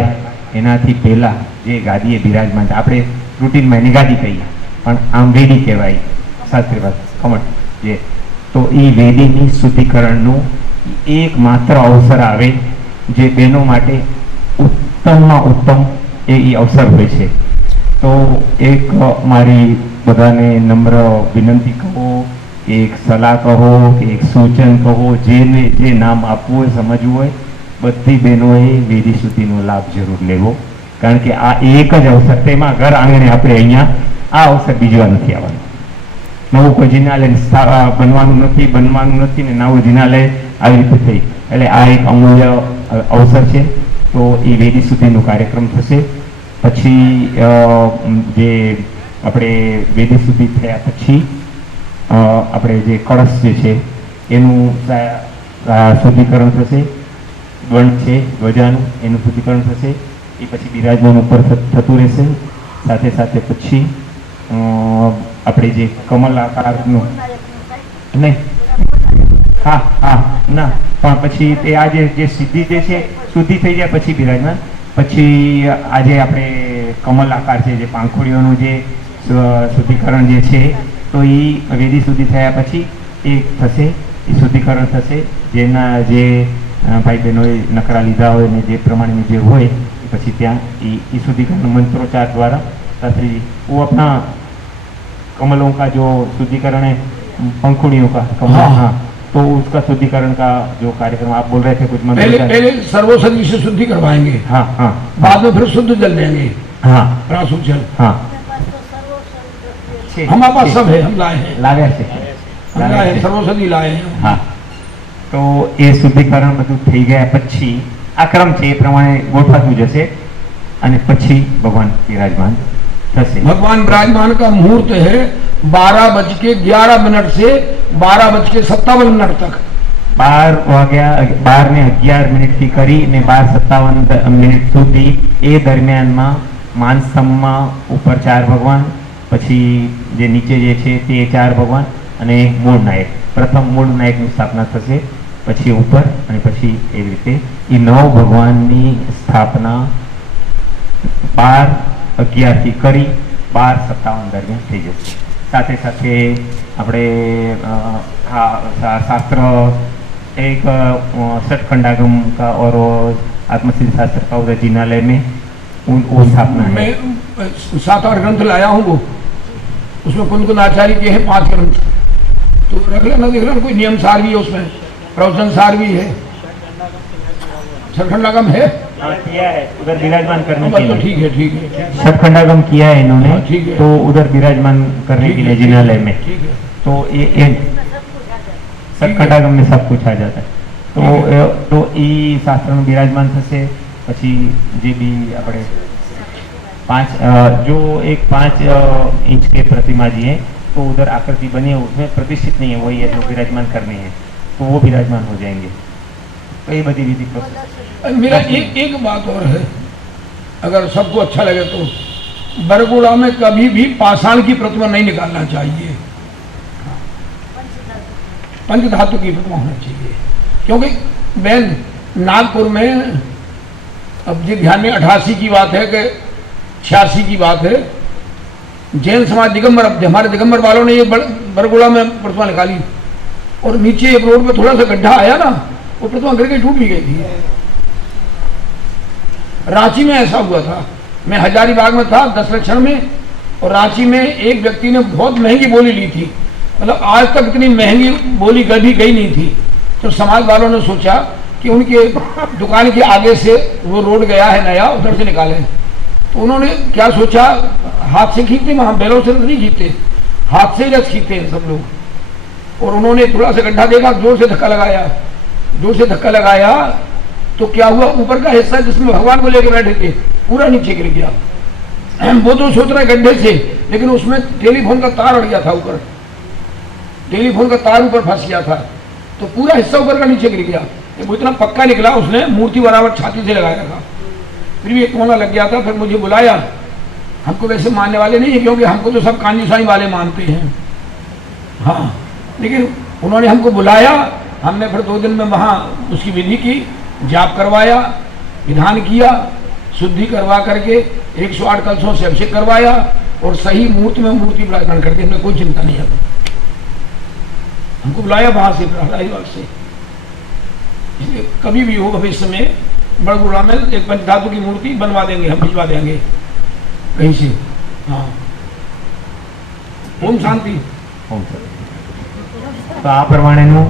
एनाथी पहेला जे गादीए विराजमान आपणे रूटीन में एने गादी कहीए पण आम वेदी कहेवाय शास्त्री बात खमण जे तो ई वेदीनी शुद्धिकरणनुं एकमात्र अवसर आवे जे बहनों माटे उत्तम में उत्तम ए अवसर होय छे। तो एक मारी बधाने नम्र विनंती कहो एक सलाह कहो कि एक सूचन कहो जेने जे नाम आपवुं होय समजवुं होय बधी बहनोए वेदी शुद्धिनो लाभ जरूर लेवो कारण के आ एक ज अवसर तेमां घर आंगणे आपणे अहींया आ अवसर बीजो नथी आवવાનો। नवुं कोई जिनालय बनवानुं नथी ने नवुं जिनालय આવી રીતે થઈ એટલે આ એક અમૂલ્ય અવસર છે। तो ये वेदी सुधीनो कार्यक्रम थशे पछी जे आपणे वेदी सुधी थया पछी आपणे जे कळश जे छे एनुं शुद्धिकरण थशे। गण छे ध्वजानुं एनुं शुद्धिकरण थशे ए पछी विराजमान उपर थतुं रहेशे। साथे साथे पछी आपणे जे कमल आकारनुं नहीं हाँ हाँ ना पण पछी ए आ जे सिद्धि जे छे शुद्धि थई जाय पछी विराजमान पछी आजे आपणे कमल आकार छे जे પાંખોડીઓનું जे शुद्धिकरण जे छे तो ई वेदी शुद्धि थया पछी ए थशे ए शुद्धिकरण थशे जेना जे भाई बहनोए नकरा लीधा होय ने जे प्रमाणे जे होय पछी त्यां ई शुद्धिकरण मंत्रोच्चार द्वारा शास्त्री वो अपना कमलों का जो शुद्धिकरण है पंखुड़ियों का कमल हाँ तो उसका शुद्धिकरण का जो कार्यक्रम आप बोल रहे थे कुछ पहले सर्वसदी से शुद्धि करवाएंगे। हाँ हाँ बाद में फिर शुद्ध जल देंगे। हाँ प्राशुद्ध जल हाँ हमारे पास सब है हम लाए हैं लागे से લાવે છે. સર્વસદી લાવે. હા, તો એ શુદ્ધિકરણ બધું થઈ ગયા પછી આ ક્રમ છે એ પ્રમાણે ગોઠવાતું જશે અને પછી ભગવાન બિરાજમાન થશે. भगवान विराजमान का मुहूर्त है 12:11 से 12:57 तक. 12:11 થી કરીને 12:57 સુધી એ દરમિયાનમાં માનસમમાં ઉપર 4 ભગવાન, પછી જે નીચે જે છે તે 4 ભગવાન અને મૂળ નાયક, પ્રથમ મૂળ નાયકની સ્થાપના થશે, પછી ઉપર અને પછી એવી રીતે એ 9 ભગવાનની સ્થાપના 12:11 થી કરી 12:57 દરમિયાન થઈ જશે. સાથે સાથે આપણે शास्त्र एक सटखंडागम का और आत्मसिद्ध शास्त्र का उधर जिनालय में वो स्थापना है. मैं 7-8 ग्रंथ लाया हूँ वो, उसमें कुन आचार्य के हैं 5 ग्रंथ, तो रख लेना, देख लेना. कोई नियम सार भी है उसमें, प्रवचन सार भी है, सटखंडागम है. किया है उधर विराजमान करने के लिए. ठीक है, ठीक है. सटखंडागम किया है इन्होंने, ठीक है. तो उधर विराजमान करने के लिए जिनालय में. ठीक है. तो ये सटखंडागम में सब कुछ आ जाता है. तो ई शास्त्र में विराजमान થશે. પછી જે બી આપણે 5 जो एक 5 इंच के प्रतिमा जी है, तो उधर आकृति बनी है, उसमें प्रतिष्ठित नहीं है, वही है जो विराजमान करनी है, तो वो विराजमान हो जाएंगे. तो ये बड़ी विधि प्रोसेस. मेरा एक बात और है, अगर सबको अच्छा लगे तो बरगुड़ा में कभी भी पाषाण की प्रतिमा नहीं निकालना चाहिए, पंचधातु की प्रतिमा होना चाहिए. क्योंकि बैन नागपुर में अब जी ध्यान में 88 की बात है कि 86 की बात है, जैन समाज दिगंबर, हमारे दिगंबर वालों ने ये बरगुड़ा में प्रतिमा निकाली और नीचे एक रोड पे थोड़ा सा गड्ढा आया ना, वो प्रतिमा गिर के टूट भी गई थी. रांची में ऐसा हुआ था, मैं हजारीबाग में था 10 लक्षण में, और रांची में एक व्यक्ति ने बहुत महंगी बोली ली थी, मतलब आज तक इतनी महंगी बोली कभी गई नहीं थी. तो समाज वालों ने सोचा कि उनके दुकान के आगे से वो रोड गया है नया, उधर से निकालें. तो उन्होंने क्या सोचा, हाथ से खींचते, वहाँ बैलों से नहीं खींचते, हाथ से रस खींचते हैं सब लोग. और उन्होंने थोड़ा सा गड्ढा देखा, जोर से धक्का लगाया, तो क्या हुआ, ऊपर का हिस्सा जिसमें भगवान को लेकर बैठे थे पूरा नीचे गिर गया. वो तो सोच रहे गड्ढे से, लेकिन उसमें टेलीफोन का तार अड़ गया था, ऊपर टेलीफोन का तार ऊपर फंस गया था, तो पूरा हिस्सा ऊपर का नीचे गिर गया. वो इतना पक्का निकला, उसने मूर्ति बराबर छाती से लगाया रखा, फिर भी एक कोना लग गया था. फिर मुझे बुलाया, हमको वैसे मानने वाले नहीं है, क्योंकि हमको तो सब कांजी साईं वाले मानते हैं, हाँ, लेकिन उन्होंने हमको बुलाया. हमने फिर 2 दिन में वहाँ उसकी विधि की, जाप करवाया, विधान किया, शुद्धि करवा करके 108 कलशों से अभिषेक करवाया और सही मुहूर्त में मूर्ति विराजमान करके, हमें कोई चिंता नहीं है. हमको बुलाया वहाँ से, हजारीबाग से. कभी भी हो भविष्य में बड़गुड़ा में एक पंचधातु की मूर्ति बनवा देंगे, हम भिजवा देंगे कहीं से. हाँ, ओम शांति. ઓમ શાંતિ. તો આ પ્રમાણેનો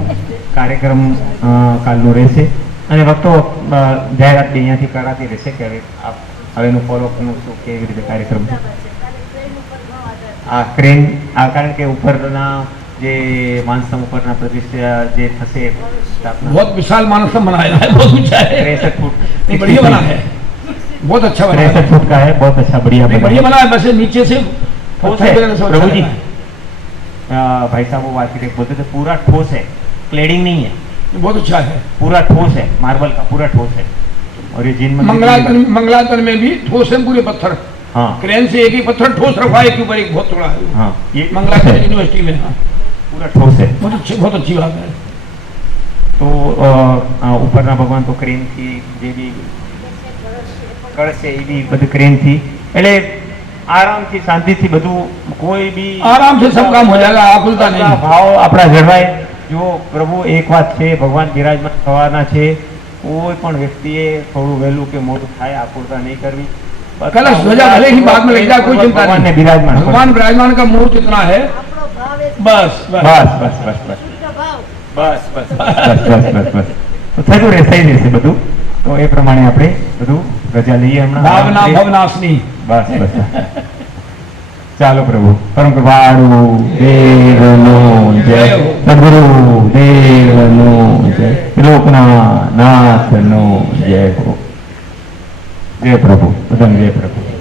કાર્યક્રમ કાલનો રહેશે અને વક્તો જાહેરાત બી અહીંયાથી કરાતી રહેશે કે હવેનું ફોલોઅપનું શું કેવી રીતે કાર્યક્રમ છે. આ ક્રેન કારણ કે ઉપરના જે માનસમ ઉપરના પ્રતિષ્ઠા જે થશે સ્થાપના, बहुत विशाल मानसम बनाया है, बहुत ऊंचा है, 63 फुट नहीं, बढ़िया बना है, बहुत अच्छा बना है, 63 फुट का है, बहुत अच्छा बढ़िया नहीं, बढ़िया बना है. बस नीचे से ठोस है प्रभु जी. भाई साहब वो आर्किटेक्ट बोलते थे पूरा ठोस है, क्लेडिंग नहीं है, बहुत अच्छा है, पूरा ठोस है, मार्बल का पूरा ठोस है. और ये जिन मंगलातन में भी ठोस है पूरे पत्थर. हाँ, क्रेन से एक ही पत्थर ठोस रखा है, एक के ऊपर एक बहुत थोड़ा है. हाँ, ये मंगलातन यूनिवर्सिटी में. हाँ, पूरा ठोस है, बहुत अच्छी बात है. તો ઉપરના ભગવાન તો ક્રેન થી જે બી કળશ છે એ બી બધું ક્રેન થી, એટલે આરામથી શાંતિથી બધું કોઈ બી आराम से सब काम हो जाएगा, आकुलता नहीं. ભાવ આપણા જળવાય. જો પ્રભુ એક વાત છે, ભગવાન બિરાજમાન થવાના છે, કોઈ પણ વ્યક્તિએ થોડું વહેલું કે મોડું થાય આકુલતા નહીં કરવી. कलश ध्वजा भले ही बाद में लग जाए, कोई चिंता ભગવાનને नहीं. બિરાજમાન भगवान विराजमान का मुहूर्त इतना है, बस बस. બસ બસ બસ બસ બસ બસ બસ બસ બસ તો થતું રહે, થઈ જશે બધું. તો એ પ્રમાણે આપણે બધું રજા લઈએ હમણાં. भावना भवनाशनी. બસ બસ ચાલો પ્રભુ પરમ કૃપાળુ દેવનો જય, સદગુરુ દેવનો જય, લોકના નાથનો જય હો. જય પ્રભુ, બધાને જય પ્રભુ.